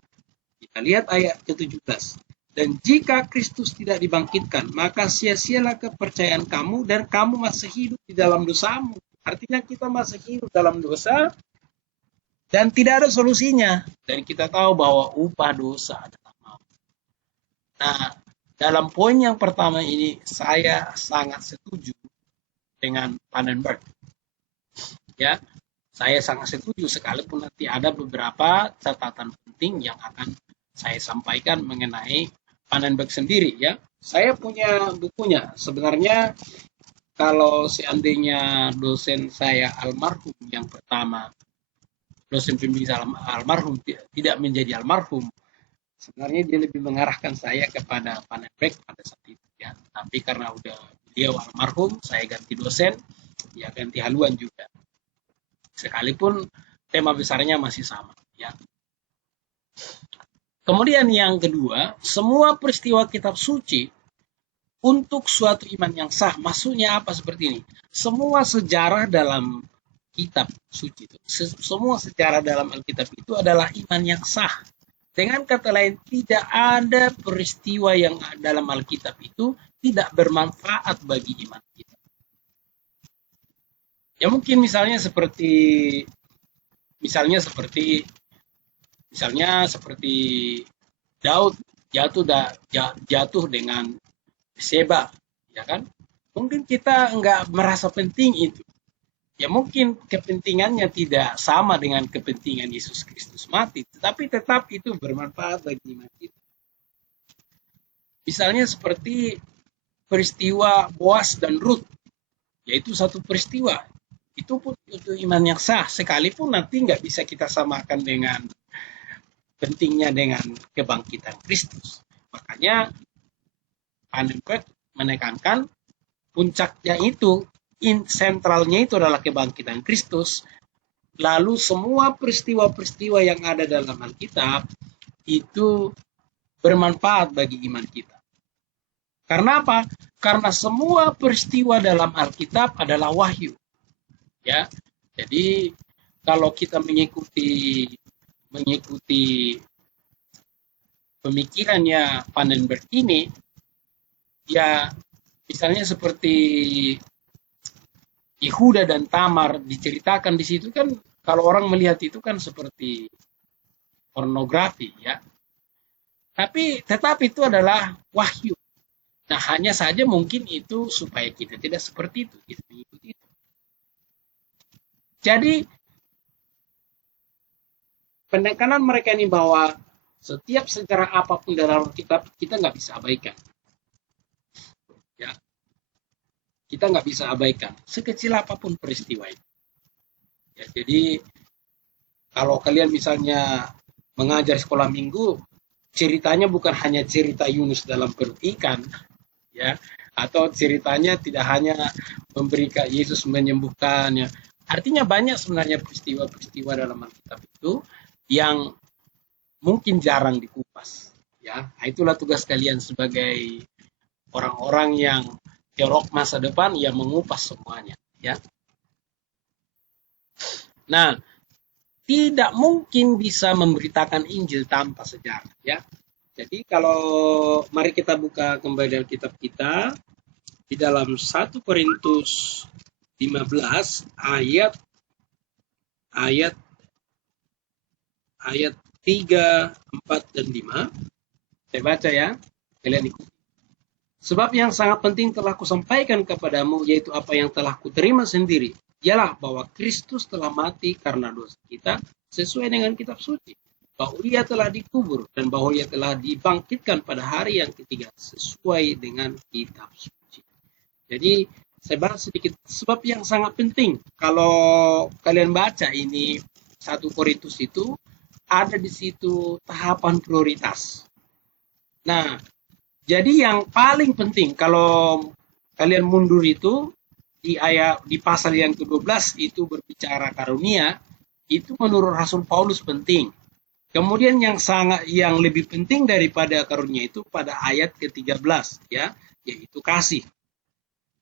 Kita lihat ayat ke-17. Dan jika Kristus tidak dibangkitkan, maka sia-sialah kepercayaan kamu dan kamu masih hidup di dalam dosamu. Artinya kita masih hidup dalam dosa dan tidak ada solusinya. Dan kita tahu bahwa upah dosa adalah maut. Nah, dalam poin yang pertama ini saya sangat setuju dengan Pannenberg. Ya, saya sangat setuju sekalipun nanti ada beberapa catatan penting yang akan saya sampaikan mengenai Pannenberg sendiri ya. Saya punya bukunya. Sebenarnya kalau seandainya dosen saya almarhum yang pertama, dosen pembimbing almarhum tidak menjadi almarhum, sebenarnya dia lebih mengarahkan saya kepada Pannenberg pada saat itu ya. Tapi karena udah beliau almarhum, saya ganti dosen, ya ganti haluan juga. Sekalipun tema besarnya masih sama ya. Kemudian yang kedua, semua peristiwa kitab suci untuk suatu iman yang sah. Maksudnya apa seperti ini? Semua sejarah dalam kitab suci itu, semua sejarah dalam Alkitab itu adalah iman yang sah. Dengan kata lain, tidak ada peristiwa yang dalam Alkitab itu tidak bermanfaat bagi iman kita. Ya mungkin misalnya seperti Daud jatuh dengan Seba, ya kan? Mungkin kita nggak merasa penting itu. Ya mungkin kepentingannya tidak sama dengan kepentingan Yesus Kristus mati, tetapi tetap itu bermanfaat bagi iman kita. Misalnya seperti peristiwa Boas dan Ruth, yaitu satu peristiwa. Itu pun itu iman yang sah, sekalipun nanti nggak bisa kita samakan dengan pentingnya dengan kebangkitan Kristus. Makanya Pannenberg menekankan puncaknya itu, sentralnya itu adalah kebangkitan Kristus. Lalu semua peristiwa-peristiwa yang ada dalam Alkitab itu bermanfaat bagi iman kita. Karena apa? Karena semua peristiwa dalam Alkitab adalah wahyu. Ya, jadi kalau kita mengikuti pemikirannya Pannenberg ini, ya misalnya seperti Yehuda dan Tamar diceritakan di situ kan, kalau orang melihat itu kan seperti pornografi ya. Tapi tetap itu adalah wahyu. Nah, hanya saja mungkin itu supaya kita tidak seperti itu, kita mengikuti itu. Jadi penekanan mereka ini bahwa setiap sejarah apapun dalam kitab kita nggak bisa abaikan. Ya, kita nggak bisa abaikan sekecil apapun peristiwa itu. Ya, jadi kalau kalian misalnya mengajar sekolah minggu, ceritanya bukan hanya cerita Yunus dalam perut ikan, ya, atau ceritanya tidak hanya memberikan Yesus menyembuhkannya. Artinya banyak sebenarnya peristiwa-peristiwa dalam Alkitab itu yang mungkin jarang dikupas. Ya, itulah tugas kalian sebagai orang-orang yang teolog masa depan, yang mengupas semuanya. Ya. Nah, tidak mungkin bisa memberitakan Injil tanpa sejarah. Ya. Jadi kalau mari kita buka kembali Alkitab kita di dalam 1 Korintus 15 ayat ayat 3, 4, dan 5. Saya baca ya, kalian ikuti. Sebab yang sangat penting telah kusampaikan kepadamu, yaitu apa yang telah kuterima sendiri, ialah bahwa Kristus telah mati karena dosa kita sesuai dengan kitab suci, bahwa ia telah dikubur dan bahwa ia telah dibangkitkan pada hari yang ketiga sesuai dengan kitab suci. Jadi saya bahas sedikit sebab yang sangat penting. Kalau kalian baca ini 1 Korintus itu ada di situ tahapan prioritas. Nah, jadi yang paling penting kalau kalian mundur itu di pasal yang ke-12 itu berbicara karunia, itu menurut Rasul Paulus penting. Kemudian yang lebih penting daripada karunia itu pada ayat ke-13 ya, yaitu kasih.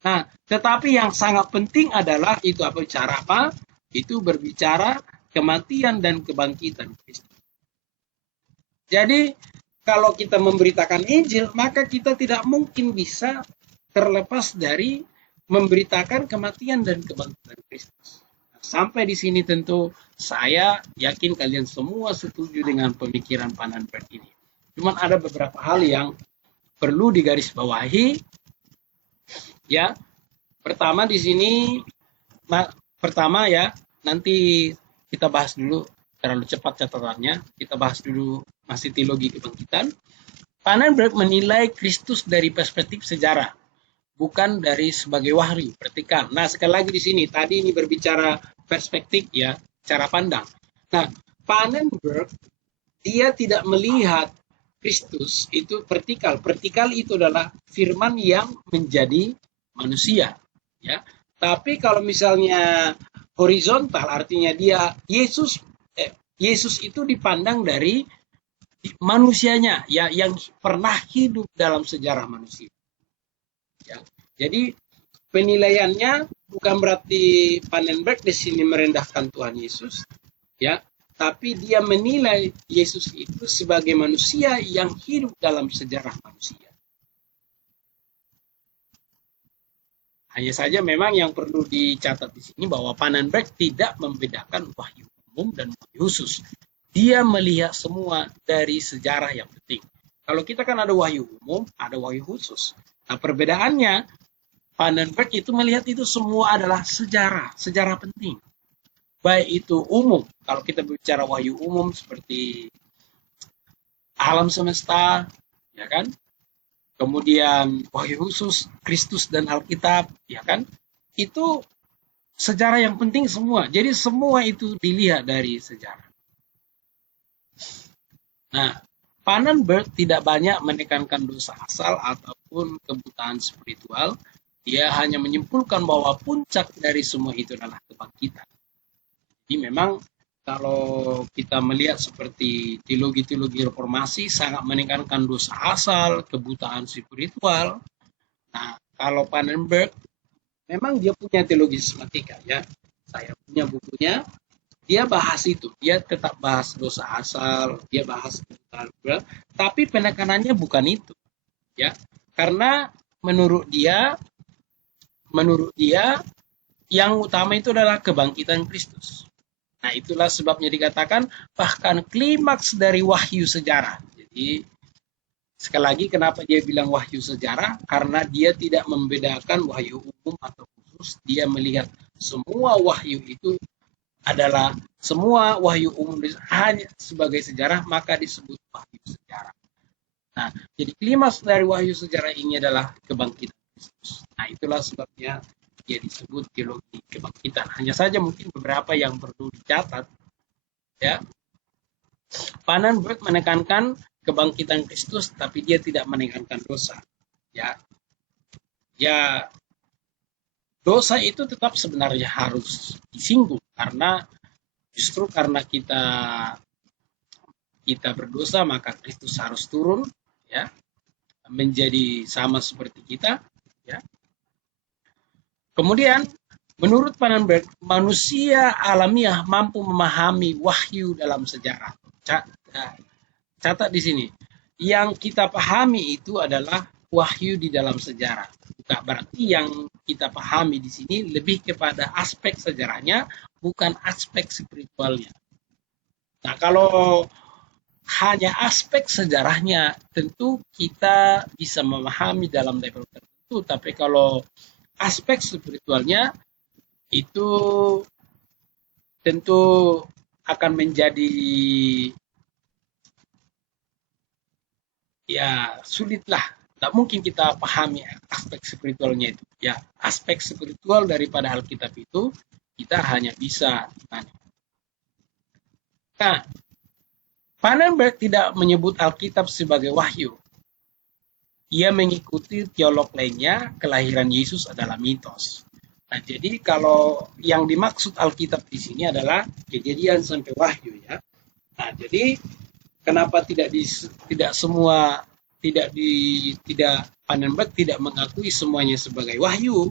Nah, tetapi yang sangat penting adalah itu bicara apa? Itu berbicara kematian dan kebangkitan Kristus. Jadi kalau kita memberitakan Injil, maka kita tidak mungkin bisa terlepas dari memberitakan kematian dan kebangkitan Kristus. Nah, sampai di sini tentu saya yakin kalian semua setuju dengan pemikiran Pannenberg ini. Cuman ada beberapa hal yang perlu digarisbawahi. Ya, pertama di sini, pertama ya, nanti kita bahas dulu terlalu cepat catatannya. Kita bahas dulu masih teologi kebangkitan. Pannenberg menilai Kristus dari perspektif sejarah, bukan dari sebagai wahyu. Perhatikan. Nah, sekali lagi di sini, tadi ini berbicara perspektif ya, cara pandang. Nah, Pannenberg dia tidak melihat Kristus itu vertikal. Vertikal itu adalah firman yang menjadi manusia, ya. Tapi kalau misalnya horizontal, artinya dia Yesus itu dipandang dari manusianya, ya, yang pernah hidup dalam sejarah manusia. Ya. Jadi penilaiannya bukan berarti Pannenberg di sini merendahkan Tuhan Yesus, ya, tapi dia menilai Yesus itu sebagai manusia yang hidup dalam sejarah manusia. Hanya saja memang yang perlu dicatat di sini bahwa Pannenberg tidak membedakan wahyu umum dan wahyu khusus. Dia melihat semua dari sejarah yang penting. Kalau kita kan ada wahyu umum, ada wahyu khusus. Nah, perbedaannya Pannenberg itu melihat itu semua adalah sejarah penting. Baik itu umum, kalau kita bicara wahyu umum seperti alam semesta, ya kan? Kemudian wahyu khusus Kristus dan Alkitab, ya kan? Itu sejarah yang penting semua. Jadi semua itu dilihat dari sejarah. Nah, Pannenberg tidak banyak menekankan dosa asal ataupun kebutaan spiritual. Dia hanya menyimpulkan bahwa puncak dari semua itu adalah kebangkitan. Jadi memang kalau kita melihat seperti teologi-teologi reformasi sangat menekankan dosa asal, kebutaan spiritual. Nah, kalau Pannenberg memang dia punya teologi sistematika ya. Saya punya bukunya, dia bahas itu. Dia tetap bahas dosa asal, dia bahas kebutaan spiritual, tapi penekanannya bukan itu. Ya. Karena menurut dia yang utama itu adalah kebangkitan Kristus. Nah, itulah sebabnya dikatakan bahkan klimaks dari wahyu sejarah. Jadi, sekali lagi kenapa dia bilang wahyu sejarah? Karena dia tidak membedakan wahyu umum atau khusus. Dia melihat semua wahyu itu adalah semua wahyu umum hanya sebagai sejarah, maka disebut wahyu sejarah. Nah, jadi klimaks dari wahyu sejarah ini adalah kebangkitan Kristus. Nah, itulah sebabnya dia disebut teologi kebangkitan. Hanya saja mungkin beberapa yang perlu dicatat. Ya, Pannenberg menekankan kebangkitan Kristus, tapi dia tidak menekankan dosa. Ya, dosa itu tetap sebenarnya harus disinggung karena justru karena kita berdosa maka Kristus harus turun, ya, menjadi sama seperti kita, ya. Kemudian, menurut Pannenberg, manusia alamiah mampu memahami wahyu dalam sejarah. Catat di sini. Yang kita pahami itu adalah wahyu di dalam sejarah. Bukan berarti yang kita pahami di sini lebih kepada aspek sejarahnya, bukan aspek spiritualnya. Nah, kalau hanya aspek sejarahnya, tentu kita bisa memahami dalam level tertentu, tapi kalau aspek spiritualnya itu tentu akan menjadi ya sulitlah. Tidak mungkin kita pahami aspek spiritualnya itu. Ya, aspek spiritual daripada Alkitab itu kita hanya bisa. Nah, Pannenberg tidak menyebut Alkitab sebagai wahyu. Ia mengikuti teolog lainnya, kelahiran Yesus adalah mitos. Nah, jadi kalau yang dimaksud Alkitab di sini adalah Kejadian sampai Wahyu ya. Nah, jadi kenapa tidak Pannenberg tidak mengakui semuanya sebagai wahyu?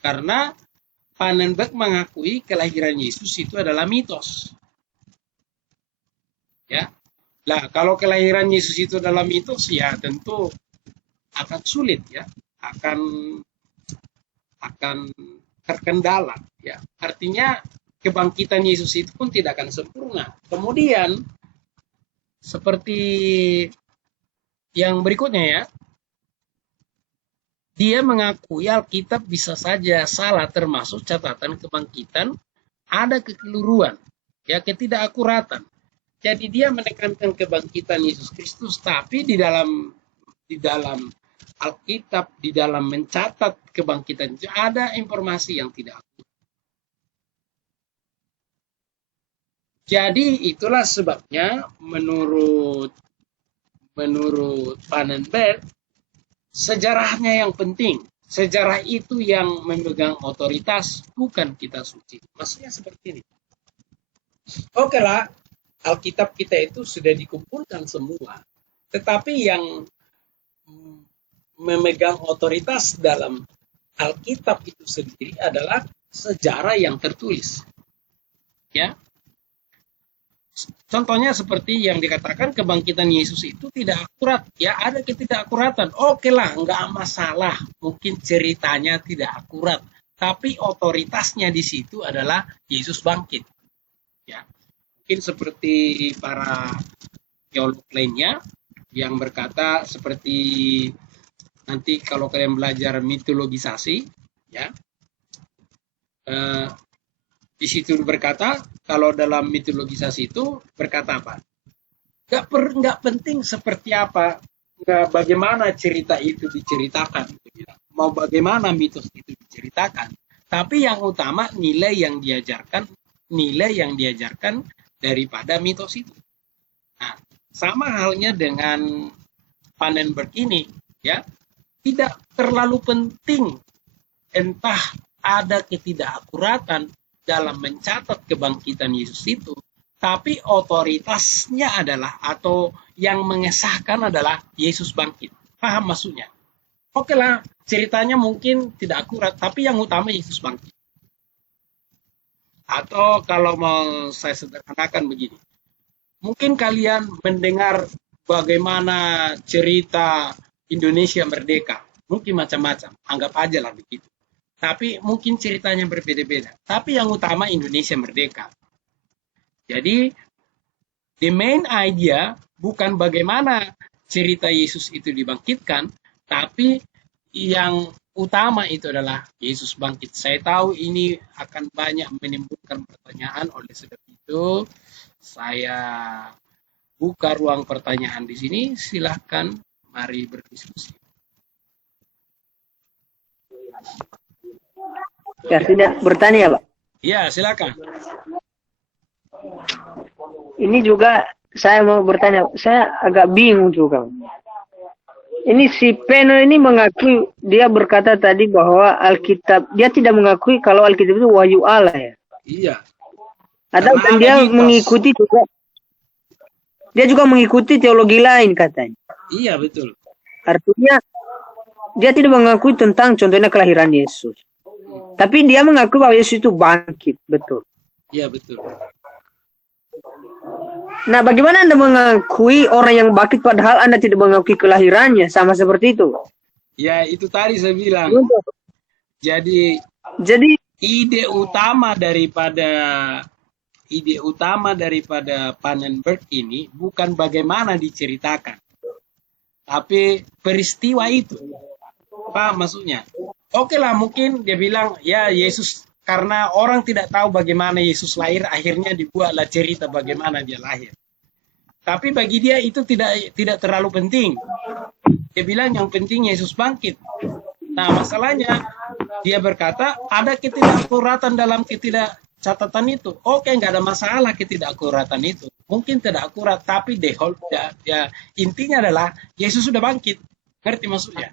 Karena Pannenberg mengakui kelahiran Yesus itu adalah mitos. Ya. Nah, kalau kelahiran Yesus itu adalah mitos, ya tentu akan sulit ya, akan terkendala ya. Artinya kebangkitan Yesus itu pun tidak akan sempurna. Kemudian seperti yang berikutnya ya, dia mengakui Alkitab bisa saja salah, termasuk catatan kebangkitan ada kekeliruan, ya, ketidakakuratan. Jadi dia menekankan kebangkitan Yesus Kristus, tapi di dalam Alkitab, di dalam mencatat kebangkitan itu ada informasi yang tidak akurat. Jadi itulah sebabnya menurut Pannenberg, sejarahnya yang penting. Sejarah itu yang memegang otoritas, bukan kitab suci. Maksudnya seperti ini. Oke lah, Alkitab kita itu sudah dikumpulkan semua. Tetapi yang memegang otoritas dalam Alkitab itu sendiri adalah sejarah yang tertulis. Ya. Contohnya seperti yang dikatakan kebangkitan Yesus itu tidak akurat. Ya, ada ketidakakuratan. Oke lah, nggak masalah. Mungkin ceritanya tidak akurat. Tapi otoritasnya di situ adalah Yesus bangkit. Ya. Mungkin seperti para teolog lainnya yang berkata seperti nanti kalau kalian belajar mitologisasi, ya, di situ berkata kalau dalam mitologisasi itu berkata apa? Nggak penting seperti apa, nggak bagaimana cerita itu diceritakan, mau bagaimana mitos itu diceritakan, tapi yang utama nilai yang diajarkan daripada mitos itu. Nah, sama halnya dengan Pannenberg ini, ya, tidak terlalu penting entah ada ketidakakuratan dalam mencatat kebangkitan Yesus itu, tapi otoritasnya adalah atau yang mengesahkan adalah Yesus bangkit. Paham maksudnya? Oke lah, ceritanya mungkin tidak akurat, tapi yang utama Yesus bangkit. Atau kalau mau saya sederhanakan begini, mungkin kalian mendengar bagaimana cerita Indonesia merdeka, mungkin macam-macam, anggap aja lah begitu. Tapi mungkin ceritanya berbeda-beda. Tapi yang utama Indonesia merdeka. Jadi, the main idea bukan bagaimana cerita Yesus itu dibangkitkan, tapi yang utama itu adalah Yesus bangkit. Saya tahu ini akan banyak menimbulkan pertanyaan, oleh sebab itu saya buka ruang pertanyaan di sini. Silahkan, mari berdiskusi. Ya, tidak bertanya, Pak. Ya, silakan. Ini juga saya mau bertanya. Saya agak bingung juga. Ini si Peno ini mengakui, dia berkata tadi bahwa Alkitab, dia tidak mengakui kalau Alkitab itu wahyu Allah ya. Iya. Atau dia mengikuti juga, dia juga mengikuti teologi lain katanya. Iya, betul. Artinya dia tidak mengakui tentang contohnya kelahiran Yesus. Tapi dia mengakui bahwa Yesus itu bangkit, betul. Iya, betul. Nah, bagaimana Anda mengakui orang yang bangkit padahal Anda tidak mengakui kelahirannya? Sama seperti itu. Ya, itu tadi saya bilang. Jadi ide utama daripada ide utama daripada Pannenberg ini bukan bagaimana diceritakan, tapi peristiwa itu. Apa maksudnya? Oke lah, mungkin dia bilang, ya Yesus, karena orang tidak tahu bagaimana Yesus lahir, akhirnya dibuatlah cerita bagaimana dia lahir. Tapi bagi dia itu tidak terlalu penting. Dia bilang yang penting Yesus bangkit. Nah, masalahnya dia berkata ada ketidakakuratan dalam catatan itu. Oke, nggak ada masalah ketidakakuratan itu. Mungkin tidak akurat, tapi intinya adalah Yesus sudah bangkit. Ngerti maksudnya?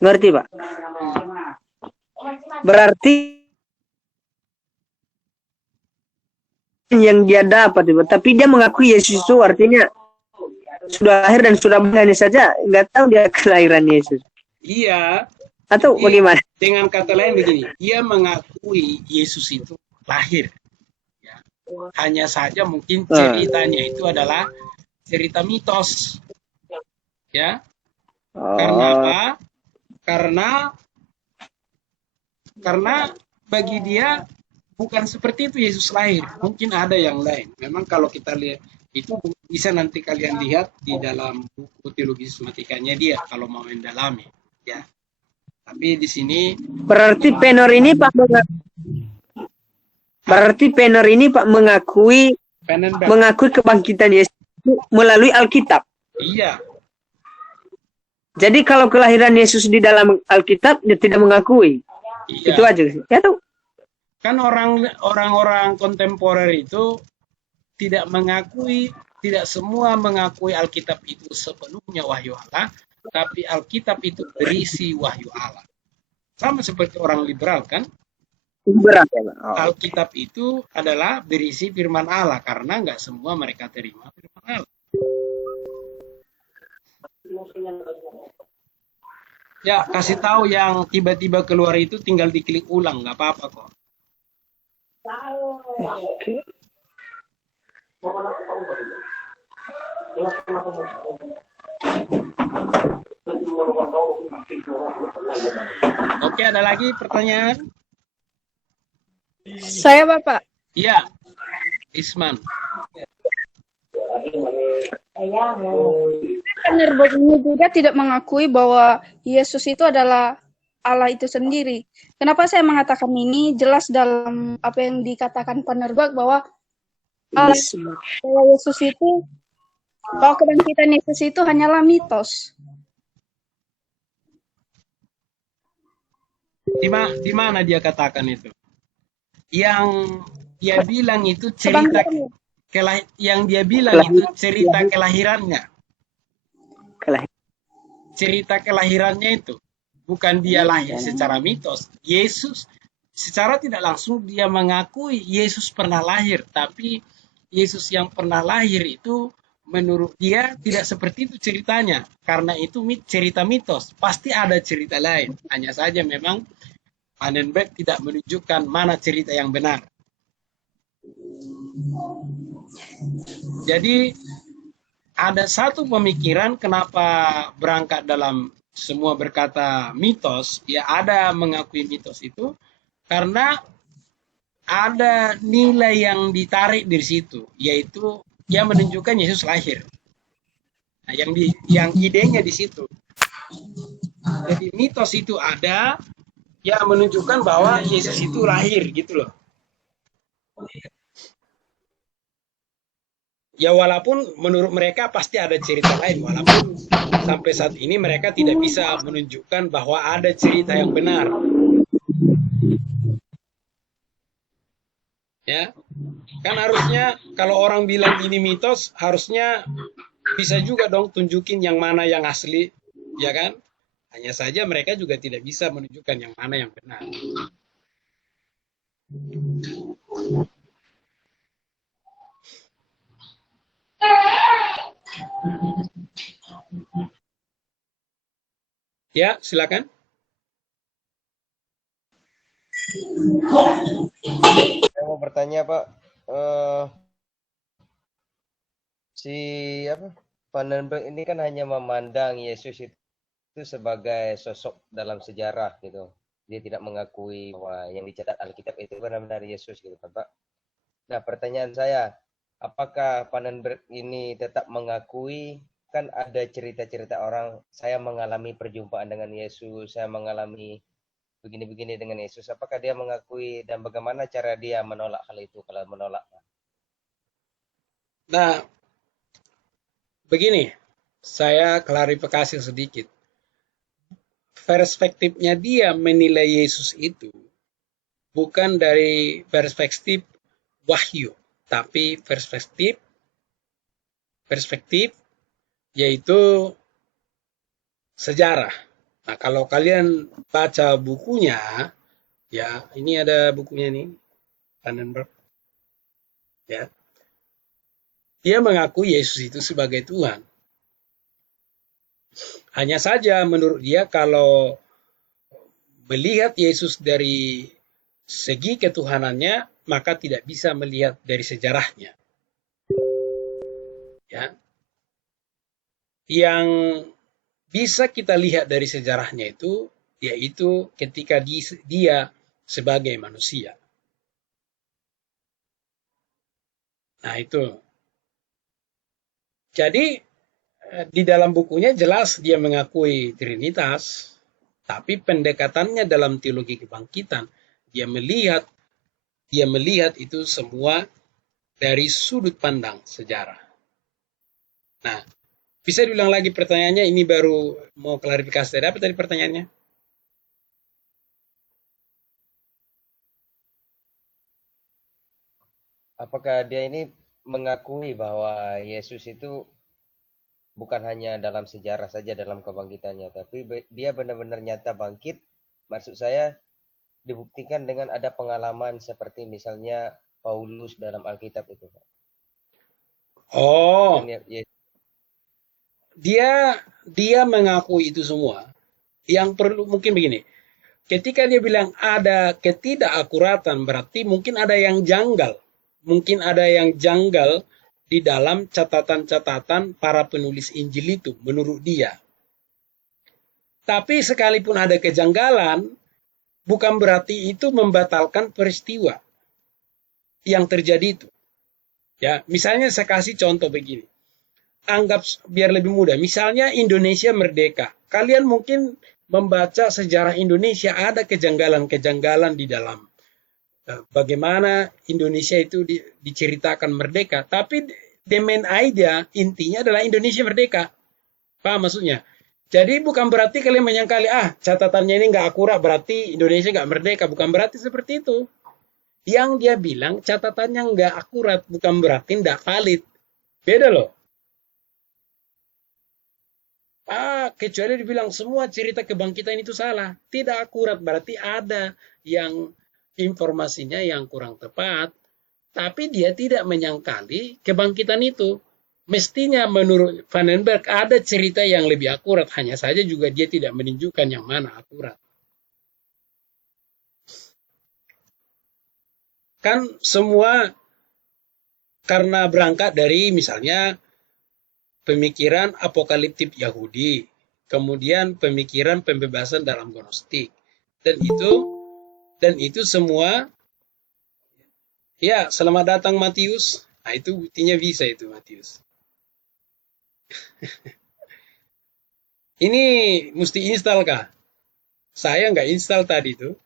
Ngerti, Pak? Berarti yang dia dapat, tapi dia mengakui Yesus itu artinya sudah lahir dan sudah hanya saja nggak tahu dia kelahiran Yesus. Iya. Atau bagaimana? Dengan kata lain begini, dia mengakui Yesus itu lahir. Ya. Hanya saja mungkin ceritanya itu adalah cerita mitos. Ya. Karena apa? Karena bagi dia bukan seperti itu Yesus lahir. Mungkin ada yang lain. Memang kalau kita lihat itu bisa nanti kalian lihat di dalam buku teologi sistematikanya dia kalau mau mendalami, ya. Tapi di sini berarti Penor ini Pak mengakui kebangkitan Yesus melalui Alkitab. Iya. Jadi kalau kelahiran Yesus di dalam Alkitab dia tidak mengakui. Iya. Itu aja. Ya tuh. Kan orang-orang kontemporer itu tidak semua mengakui Alkitab itu sepenuhnya wahyu Allah, tapi Alkitab itu berisi wahyu Allah. Sama seperti orang liberal kan? Berat ya, Pak. Oh. Alkitab itu adalah berisi firman Allah, karena nggak semua mereka terima firman Allah. Ya, kasih tahu yang tiba-tiba keluar itu tinggal diklik ulang, nggak apa-apa kok. Oke. Oke, ada lagi pertanyaan? Saya Bapak. Iya, Isman. Pannenberg ini juga tidak mengakui bahwa Yesus itu adalah Allah itu sendiri. Kenapa saya mengatakan ini? Jelas dalam apa yang dikatakan Pannenberg bahwa Allah, bahwa Yesus itu, bahwa kebangkitan Yesus itu hanyalah mitos. Di mana dia katakan itu? Yang dia bilang itu cerita yang dia bilang itu cerita kelahirannya. Cerita kelahirannya itu bukan dia lahir secara mitos. Yesus secara tidak langsung dia mengakui Yesus pernah lahir, tapi Yesus yang pernah lahir itu menurut dia tidak seperti itu ceritanya, karena itu cerita mitos. Pasti ada cerita lain, hanya saja memang Pannenberg tidak menunjukkan mana cerita yang benar. Jadi ada satu pemikiran kenapa berangkat dalam semua berkata mitos, ya ada mengakui mitos itu karena ada nilai yang ditarik dari situ, yaitu dia menunjukkan Yesus lahir. Nah, yang idenya di situ. Jadi mitos itu ada yang menunjukkan bahwa Yesus itu lahir gitu loh. Ya walaupun menurut mereka pasti ada cerita lain, walaupun sampai saat ini mereka tidak bisa menunjukkan bahwa ada cerita yang benar. Ya, kan harusnya kalau orang bilang ini mitos, harusnya bisa juga dong tunjukin yang mana yang asli, ya kan? Hanya saja mereka juga tidak bisa menunjukkan yang mana yang benar. Ya, silakan. Saya mau bertanya Pak, Pannenberg ini kan hanya memandang Yesus itu sebagai sosok dalam sejarah gitu. dia tidak mengakui bahwa yang dicatat Alkitab itu benar-benar Yesus gitu kan Pak. Nah pertanyaan saya, apakah Pannenberg ini tetap mengakui, kan ada cerita-cerita orang, saya mengalami perjumpaan dengan Yesus, saya mengalami begini-begini dengan Yesus, apakah dia mengakui dan bagaimana cara dia menolak hal itu kalau menolak? Nah, begini, saya klarifikasi sedikit. Perspektifnya dia menilai Yesus itu bukan dari perspektif wahyu, tapi perspektif yaitu sejarah. Nah, kalau kalian baca bukunya, ya ini ada bukunya nih, Pannenberg, ya. Dia mengaku Yesus itu sebagai Tuhan. Hanya saja menurut dia kalau melihat Yesus dari segi ketuhanannya, maka tidak bisa melihat dari sejarahnya. Ya. Yang bisa kita lihat dari sejarahnya itu, yaitu ketika dia sebagai manusia. Nah itu. Jadi di dalam bukunya jelas dia mengakui Trinitas, tapi pendekatannya dalam teologi kebangkitan, dia melihat itu semua dari sudut pandang sejarah. Nah, bisa diulang lagi pertanyaannya, ini baru mau klarifikasi. Ada apa tadi pertanyaannya? Apakah dia ini mengakui bahwa Yesus itu bukan hanya dalam sejarah saja dalam kebangkitannya, tapi dia benar-benar nyata bangkit, maksud saya dibuktikan dengan ada pengalaman seperti misalnya Paulus dalam Alkitab itu Pak. Oh, Dan dia mengakui itu semua. Yang perlu mungkin begini, ketika dia bilang ada ketidakakuratan, berarti mungkin ada yang janggal. Mungkin ada yang janggal di dalam catatan-catatan para penulis Injil itu, menurut dia. Tapi sekalipun ada kejanggalan, bukan berarti itu membatalkan peristiwa yang terjadi itu. Ya, misalnya saya kasih contoh begini. Anggap biar lebih mudah. Misalnya Indonesia merdeka. Kalian mungkin membaca sejarah Indonesia ada kejanggalan-kejanggalan di dalam bagaimana Indonesia itu diceritakan merdeka. Tapi the main idea, intinya adalah Indonesia merdeka. Paham maksudnya? Jadi bukan berarti kalian menyangkali, catatannya ini nggak akurat, berarti Indonesia nggak merdeka. Bukan berarti seperti itu. Yang dia bilang catatannya nggak akurat, bukan berarti nggak valid. Beda loh. Kecuali dibilang semua cerita kebangkitan itu salah. Tidak akurat, berarti ada yang informasinya yang kurang tepat. Tapi dia tidak menyangkali kebangkitan itu. Mestinya menurut Pannenberg ada cerita yang lebih akurat. Hanya saja juga dia tidak menunjukkan yang mana akurat. Kan semua karena berangkat dari misalnya pemikiran apokaliptik Yahudi, kemudian pemikiran pembebasan dalam gnostik, dan itu semua, ya selamat datang Matius. Nah itu buktinya bisa itu Matius. Ini mesti install kah? Saya nggak install tadi itu.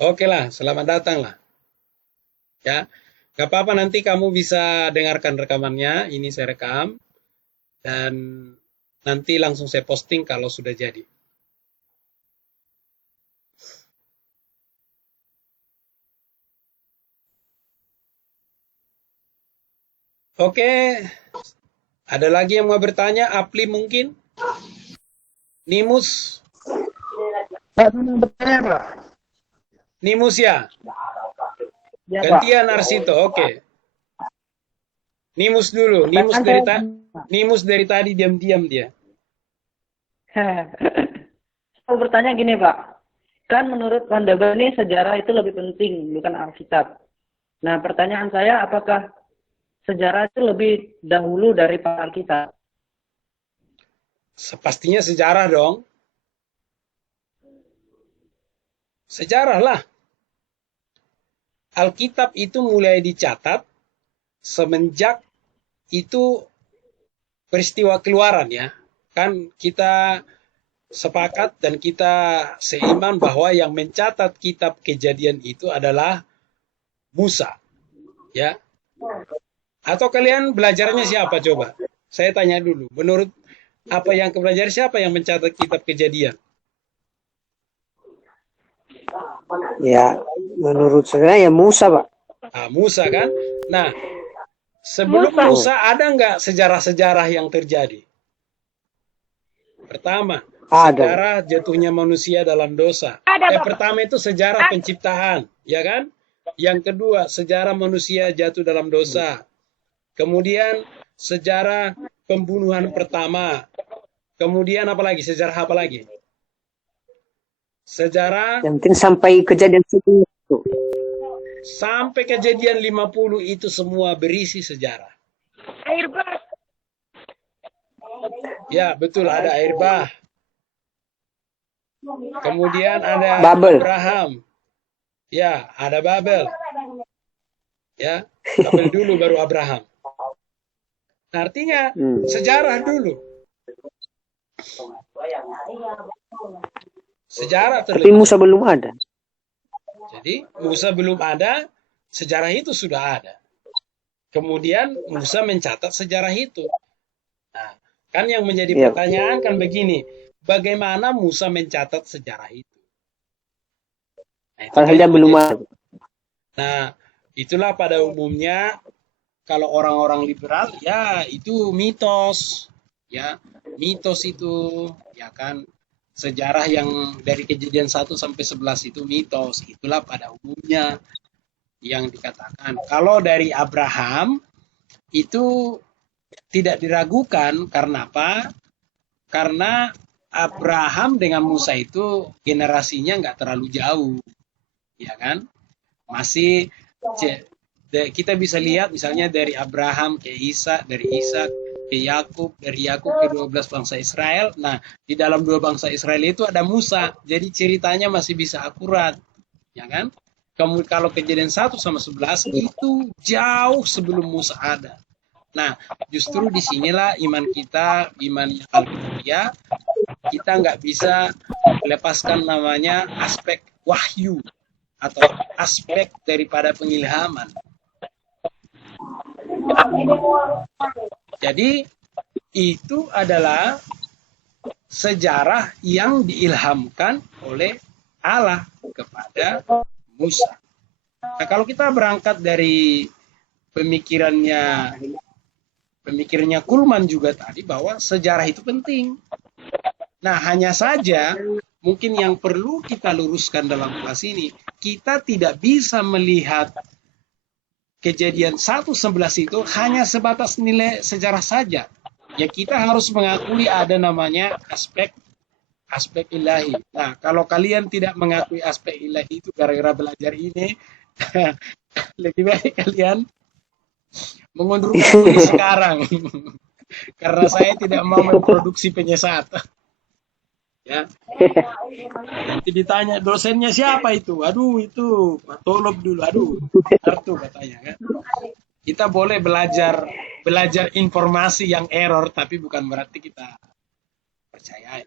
Oke lah, selamat datang lah. Ya. Gak apa-apa, nanti kamu bisa dengarkan rekamannya. Ini saya rekam. Dan nanti langsung saya posting kalau sudah jadi. Oke. Ada lagi yang mau bertanya? Apli mungkin? Nimus? Nimus ya? Ya, Gantian Arsito, oke. Nimus dulu. Nimus dari tadi diam-diam dia. Saya bertanya gini, Pak. Kan menurut Pannenberg ini sejarah itu lebih penting, bukan Alkitab. Nah, pertanyaan saya, apakah sejarah itu lebih dahulu daripada Alkitab? Pastinya sejarah dong. Sejarah lah. Alkitab itu mulai dicatat semenjak itu peristiwa keluaran ya. Kan kita sepakat dan kita seiman bahwa yang mencatat kitab Kejadian itu adalah Musa. Ya. Atau kalian belajarnya siapa coba? Saya tanya dulu. Menurut apa yang kebelajar siapa yang mencatat kitab Kejadian? Ya, menurut saya ya Musa, Pak. Ah, Musa kan? Nah, sebelum Musa ada nggak sejarah-sejarah yang terjadi? Pertama, Ada. sejarah jatuhnya manusia dalam dosa. Pertama itu sejarah penciptaan, ya kan? Yang kedua, sejarah manusia jatuh dalam dosa. Kemudian sejarah pembunuhan pertama. Kemudian apa lagi? Sejarah apa lagi? Sejarah Yang penting sampai kejadian itu. sampai kejadian 50 itu semua berisi sejarah. Air bah. Ya, betul, ada air bah. Kemudian ada Babel. Abraham. Ya, ada Babel. Ya, Babel dulu baru Abraham. Nah, artinya sejarah dulu. Sejarah Tapi terlebih. Musa belum ada. Jadi Musa belum ada, sejarah itu sudah ada. Kemudian Musa mencatat sejarah itu. Nah, kan yang menjadi Iya. pertanyaan kan begini, bagaimana Musa mencatat sejarah itu? Nah, itu Padahal kan dia yang belum menjadi- ada. Nah, itulah pada umumnya kalau orang-orang liberal ya itu mitos. Ya, mitos itu ya kan sejarah yang dari kejadian 1 sampai 11 itu mitos. Itulah pada umumnya yang dikatakan. Kalau dari Abraham itu tidak diragukan karena apa? Karena Abraham dengan Musa itu generasinya nggak terlalu jauh, ya kan? Masih kita bisa lihat misalnya dari Abraham ke Ishak, dari Ishak ke Yakub, dari Yakub ke 12 bangsa Israel. Nah, di dalam 2 bangsa Israel itu ada Musa. Jadi ceritanya masih bisa akurat, ya kan? Kemudian kalau kejadian 1 sama 11 itu jauh sebelum Musa ada. Nah, justru disinilah iman kita, iman yang Alkitab, kita nggak bisa melepaskan namanya aspek wahyu atau aspek daripada pengilhaman. Jadi itu adalah sejarah yang diilhamkan oleh Allah kepada Musa. Nah, kalau kita berangkat dari pemikirannya Kulman juga tadi bahwa sejarah itu penting. Nah, hanya saja mungkin yang perlu kita luruskan dalam kelas ini, kita tidak bisa melihat kejadian 1:11 itu hanya sebatas nilai sejarah saja. Ya, kita harus mengakui ada namanya aspek ilahi. Nah, kalau kalian tidak mengakui aspek ilahi itu gara-gara belajar ini, lebih baik kalian mengundurkan diri sekarang. Karena saya tidak mau memproduksi penyesat. Ya. Nanti ditanya dosennya siapa itu? Aduh, itu Pak Tolop dulu. Aduh, kartu katanya kan. Kita boleh belajar informasi yang error, tapi bukan berarti kita percaya.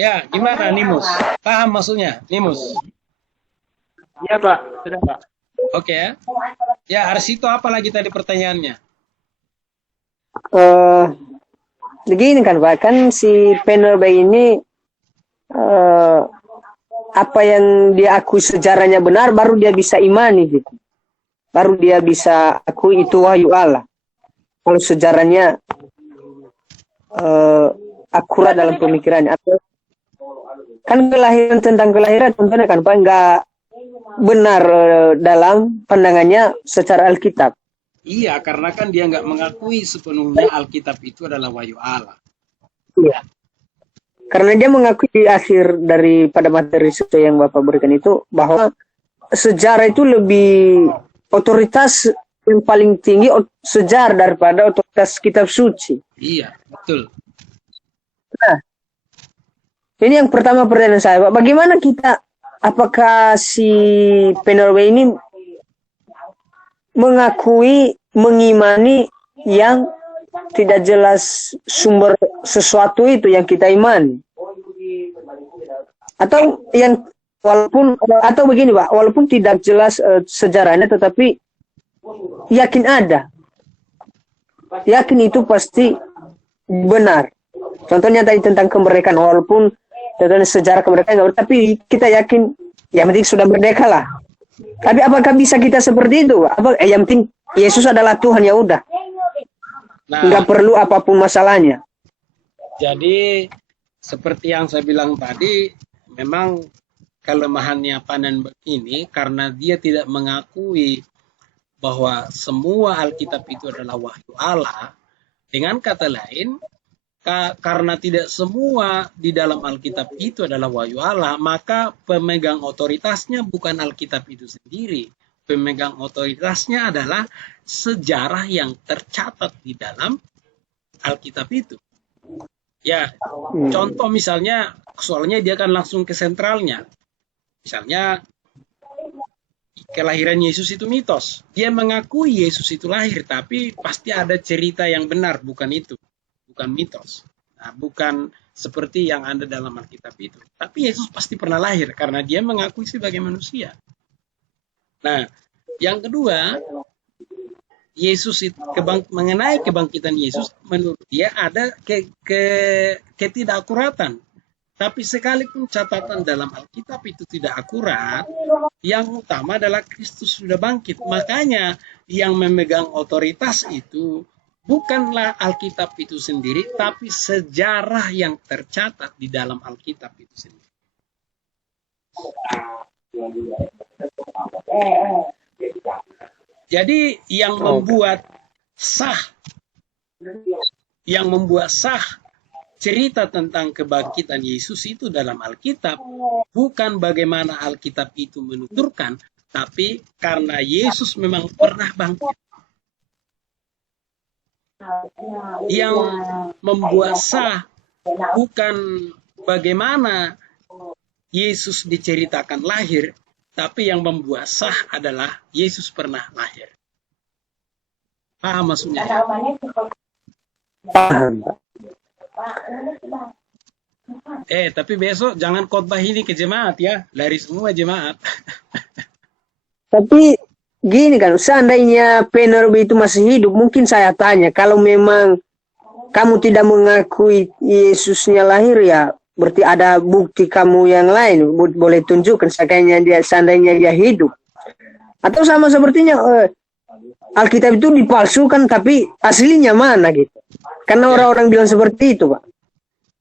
Ya, gimana Nimus? Paham maksudnya, Nimus? Iya Pak, sudah Pak. Oke ya. Ya, Arsito apa lagi tadi pertanyaannya? Begini kan Pak, kan si Penerbay ini apa yang dia akui sejarahnya benar baru dia bisa imani gitu. Baru dia bisa akui itu wahyu Allah. Kalau sejarahnya akurat dalam pemikirannya. Atau kan tentang kelahiran tentunya kan Pak nggak benar dalam pandangannya secara Alkitab. Iya, karena kan dia nggak mengakui sepenuhnya Alkitab itu adalah wahyu Allah. Iya. Karena dia mengakui di akhir daripada materi yang Bapak berikan itu bahwa sejarah itu lebih otoritas yang paling tinggi sejarah daripada otoritas kitab suci. Iya, betul. Nah, ini yang pertama pertanyaan saya, Pak. Bagaimana kita, apakah si Penorwe ini mengakui, mengimani yang tidak jelas sumber sesuatu itu yang kita imani? Atau yang walaupun, atau begini Pak, walaupun tidak jelas sejarahnya, tetapi yakin ada. Yakin itu pasti benar. Contohnya tadi tentang kemerdekaan, walaupun tentang sejarah kemerdekaan, tapi kita yakin yang penting sudah merdeka lah. Tapi apakah bisa kita seperti itu? Yang penting Yesus adalah Tuhan, ya udah. Nah, Nggak perlu apapun masalahnya. jadi seperti yang saya bilang tadi, memang kelemahannya Panenberg ini karena dia tidak mengakui bahwa semua Alkitab itu adalah wahyu Allah. Dengan kata lain, karena tidak semua di dalam Alkitab itu adalah wahyu Allah, maka pemegang otoritasnya bukan Alkitab itu sendiri. Pemegang otoritasnya adalah sejarah yang tercatat di dalam Alkitab itu. Ya, contoh misalnya, soalnya dia akan langsung ke sentralnya. Misalnya, kelahiran Yesus itu mitos. Dia mengakui Yesus itu lahir, tapi pasti ada cerita yang benar, bukan itu. Bukan mitos. Nah, bukan seperti yang ada dalam Alkitab itu. Tapi Yesus pasti pernah lahir, karena dia mengakui sebagai manusia. Nah, yang kedua, Yesus itu mengenai kebangkitan Yesus, menurut dia ada ketidakakuratan. Tapi sekalipun catatan dalam Alkitab itu tidak akurat, yang utama adalah Kristus sudah bangkit. Makanya yang memegang otoritas itu bukanlah Alkitab itu sendiri, tapi sejarah yang tercatat di dalam Alkitab itu sendiri. Jadi yang membuat sah cerita tentang kebangkitan Yesus itu dalam Alkitab bukan bagaimana Alkitab itu menuturkan, tapi karena Yesus memang pernah bangkit. Yang membuat sah bukan bagaimana Yesus diceritakan lahir, tapi yang membuat sah adalah Yesus pernah lahir. Paham maksudnya? Paham, Pak. Tapi besok jangan khotbah ini ke jemaat ya, lari semua jemaat. Tapi gini kan, seandainya Penorwe itu masih hidup, mungkin saya tanya, kalau memang kamu tidak mengakui Yesusnya lahir, ya berarti ada bukti kamu yang lain, boleh tunjukkan seandainya dia hidup. Atau sama sepertinya Alkitab itu dipalsukan, tapi aslinya mana gitu. Karena orang-orang bilang seperti itu, Pak.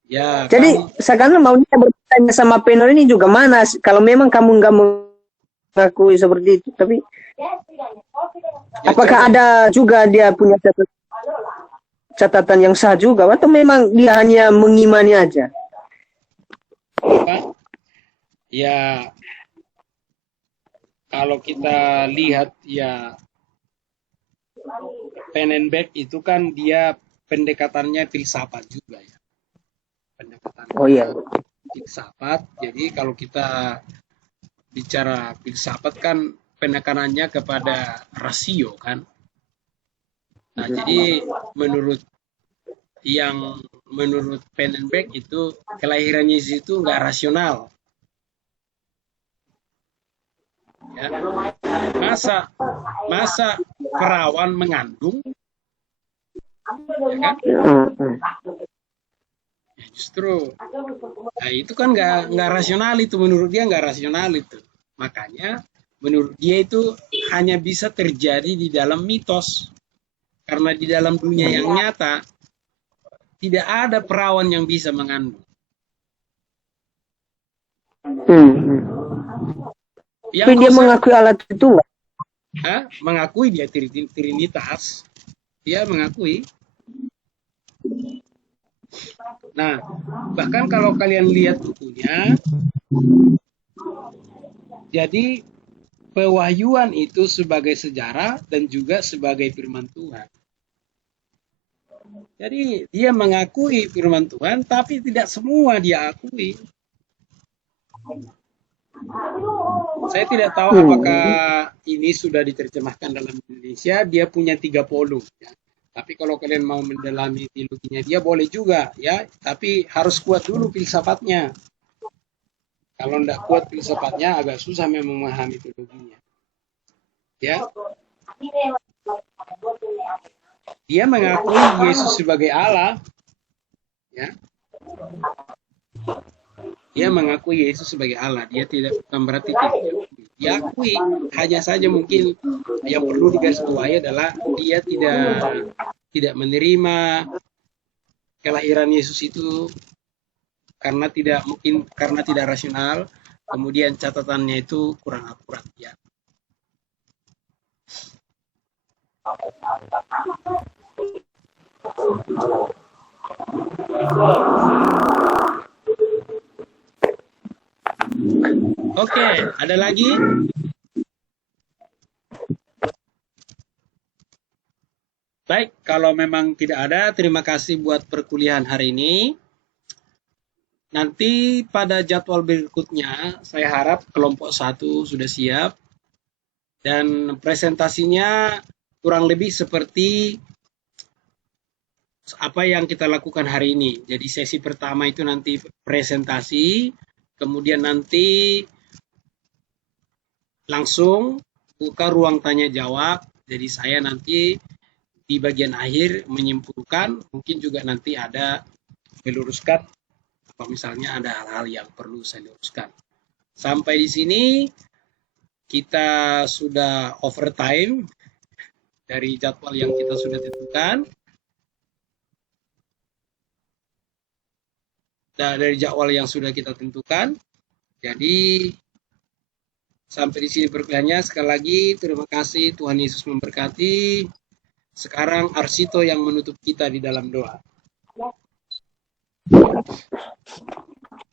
Ya, jadi sekarang mau bertanya sama Penorwe ini juga, mana kalau memang kamu nggak mengakui seperti itu, tapi apakah ada juga dia punya catatan yang sah juga, atau memang dia hanya mengimani aja? Ya, kalau kita lihat ya, Panenberg itu kan dia pendekatannya filsafat juga ya. Pendekatannya filsafat. Jadi kalau kita bicara filsafat kan penekanannya kepada rasio kan. Nah, jadi menurut Panenberg itu kelahiran Yesus itu nggak rasional. Ya. Masa perawan mengandung, ya kan? Ya, justru, nah itu kan nggak rasional itu, menurut dia nggak rasional itu. Makanya menurut dia itu hanya bisa terjadi di dalam mitos, karena di dalam dunia yang nyata tidak ada perawan yang bisa mengandung. Tapi dia mengakui alat itu nggak? Mengakui dia Trinitas. Dia mengakui. Nah, bahkan kalau kalian lihat bukunya, jadi pewahyuan itu sebagai sejarah dan juga sebagai firman Tuhan. Jadi dia mengakui firman Tuhan, tapi tidak semua dia akui. Saya tidak tahu apakah ini sudah diterjemahkan dalam Indonesia. Dia punya 3 volume. Ya. Tapi kalau kalian mau mendalami teologinya, dia boleh juga, ya. Tapi harus kuat dulu filsafatnya. Kalau tidak kuat filsafatnya, agak susah memang memahami teologinya. Ya. Dia mengakui Yesus sebagai Allah. Ya. Dia mengakui Yesus sebagai Allah. Dia bukan berarti tidak diakui. Diakui, hanya saja mungkin yang perlu digarisbawahi adalah dia tidak menerima kelahiran Yesus itu karena tidak rasional. Kemudian catatannya itu kurang akurat, ya. Oke, ada lagi? Baik, kalau memang tidak ada, terima kasih buat perkuliahan hari ini. Nanti pada jadwal berikutnya, saya harap kelompok 1 sudah siap. Dan presentasinya kurang lebih seperti apa yang kita lakukan hari ini. Jadi sesi pertama itu nanti presentasi, kemudian nanti langsung buka ruang tanya jawab. Jadi saya nanti di bagian akhir menyimpulkan, mungkin juga nanti ada meluruskan, atau misalnya ada hal-hal yang perlu saya luruskan. Sampai di sini kita sudah overtime dari jadwal yang kita sudah tentukan. Dari jadwal yang sudah kita tentukan. Jadi sampai di sini perkuliahannya. Sekali lagi terima kasih, Tuhan Yesus memberkati. Sekarang Arsito yang menutup kita di dalam doa.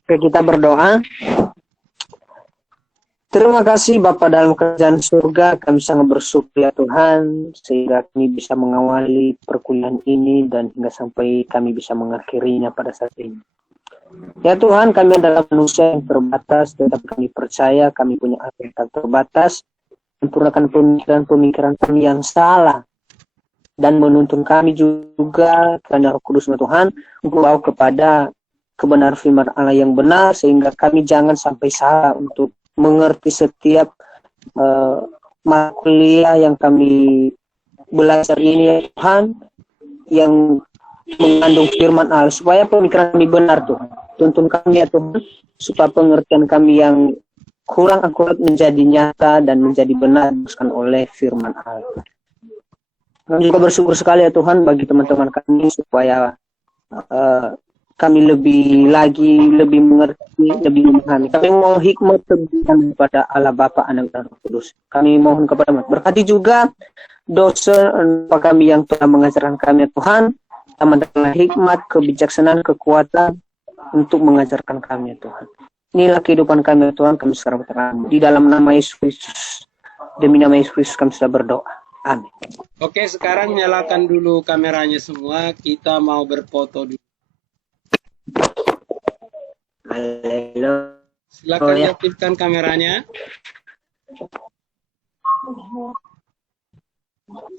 Oke, kita berdoa. Terima kasih Bapa dalam kerajaan surga, kami sangat bersyukur ya Tuhan, sehingga kami bisa mengawali perkuliahan ini dan hingga sampai kami bisa mengakhirinya pada saat ini. Ya Tuhan, kami adalah manusia yang terbatas, tetapi kami percaya kami punya akal yang tak terbatas, sempurnakan pemikiran kami yang salah, dan menuntun kami juga karena Roh Kudus Tuhan untuk bawa kepada kebenaran firman Allah yang benar, sehingga kami jangan sampai salah untuk mengerti setiap mata kuliah yang kami belajar ini ya Tuhan, yang mengandung firman Allah, supaya pemikiran kami benar Tuhan. Tuntun kami ya Tuhan, supaya pengertian kami yang kurang akurat menjadi nyata dan menjadi benar oleh firman Allah. Kami juga bersyukur sekali ya Tuhan bagi teman-teman kami, supaya kami lebih mengerti, lebih memahami. Kami mohon hikmat kepada Allah Bapa, Anak dan Roh Kudus. Kami mohon kepada berkati juga dosen kami yang telah mengajarkan kami ya Tuhan, tambahkanlah hikmat, kebijaksanaan, kekuatan untuk mengajarkan kami ya Tuhan. Inilah kehidupan kami ya Tuhan, kami sekarang berterima di dalam nama Yesus Kristus. Demi nama Yesus Kristus kami sudah berdoa. Amin. Oke, sekarang nyalakan dulu kameranya semua. Kita mau berfoto dulu. Haleluya. Silakan diaktifkan kameranya.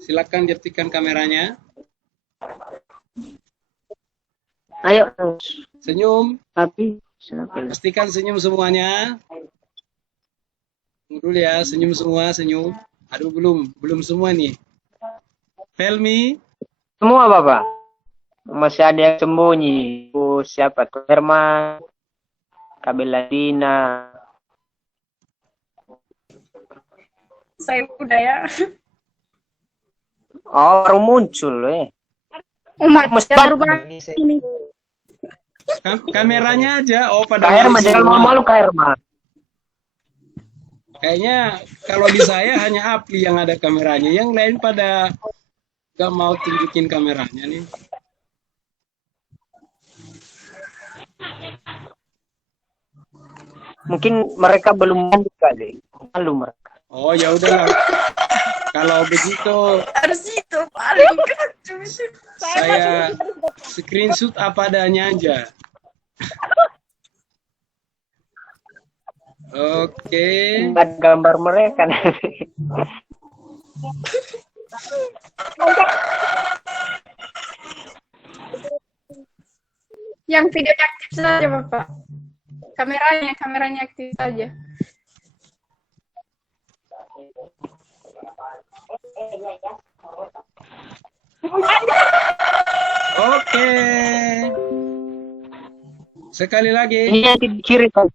Silakan diaktifkan kameranya. Ayo. Senyum. Tapi Pastikan senyum semuanya. Tunggu dulu ya, senyum semua, senyum. Aduh, belum semua nih. Helmi. Semua Bapak. Masih ada yang sembunyi. Siapa tuh? Herman, Kabeladina. Saya udah ya. Oh, baru muncul Umat Mesti baru banget ini. Kameranya aja. Oh, pada Kak Herman, jangan semua. malu-malu Kak Herman. Kayaknya kalau di saya hanya Apli yang ada kameranya. Yang lain pada gak mau tunjukin kameranya nih. Mungkin mereka belum mandi kali. Malu mereka. Oh ya udahlah. Kalau begitu Harus itu paling saya screenshot apa adanya aja. Oke. Ada gambar mereka nanti. Yang videonya aktif saja, Bapak. Kameranya aktif saja. Oke. Sekali lagi. Ini nanti di kiri Pak.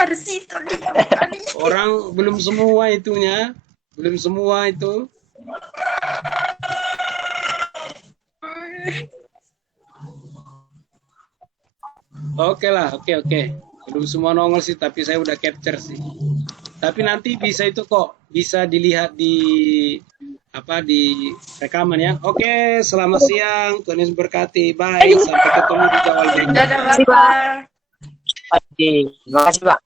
harus itu. Orang belum semua itunya. Belum semua itu. Oke lah, oke. Belum semua nongol sih, tapi saya udah capture sih. Tapi nanti bisa itu kok, bisa dilihat di rekaman ya. Oke, selamat siang. Tuhan Yesus berkati. Bye. Sampai ketemu di Jawal berikutnya. Dadah Bapak. Terima kasih Pak.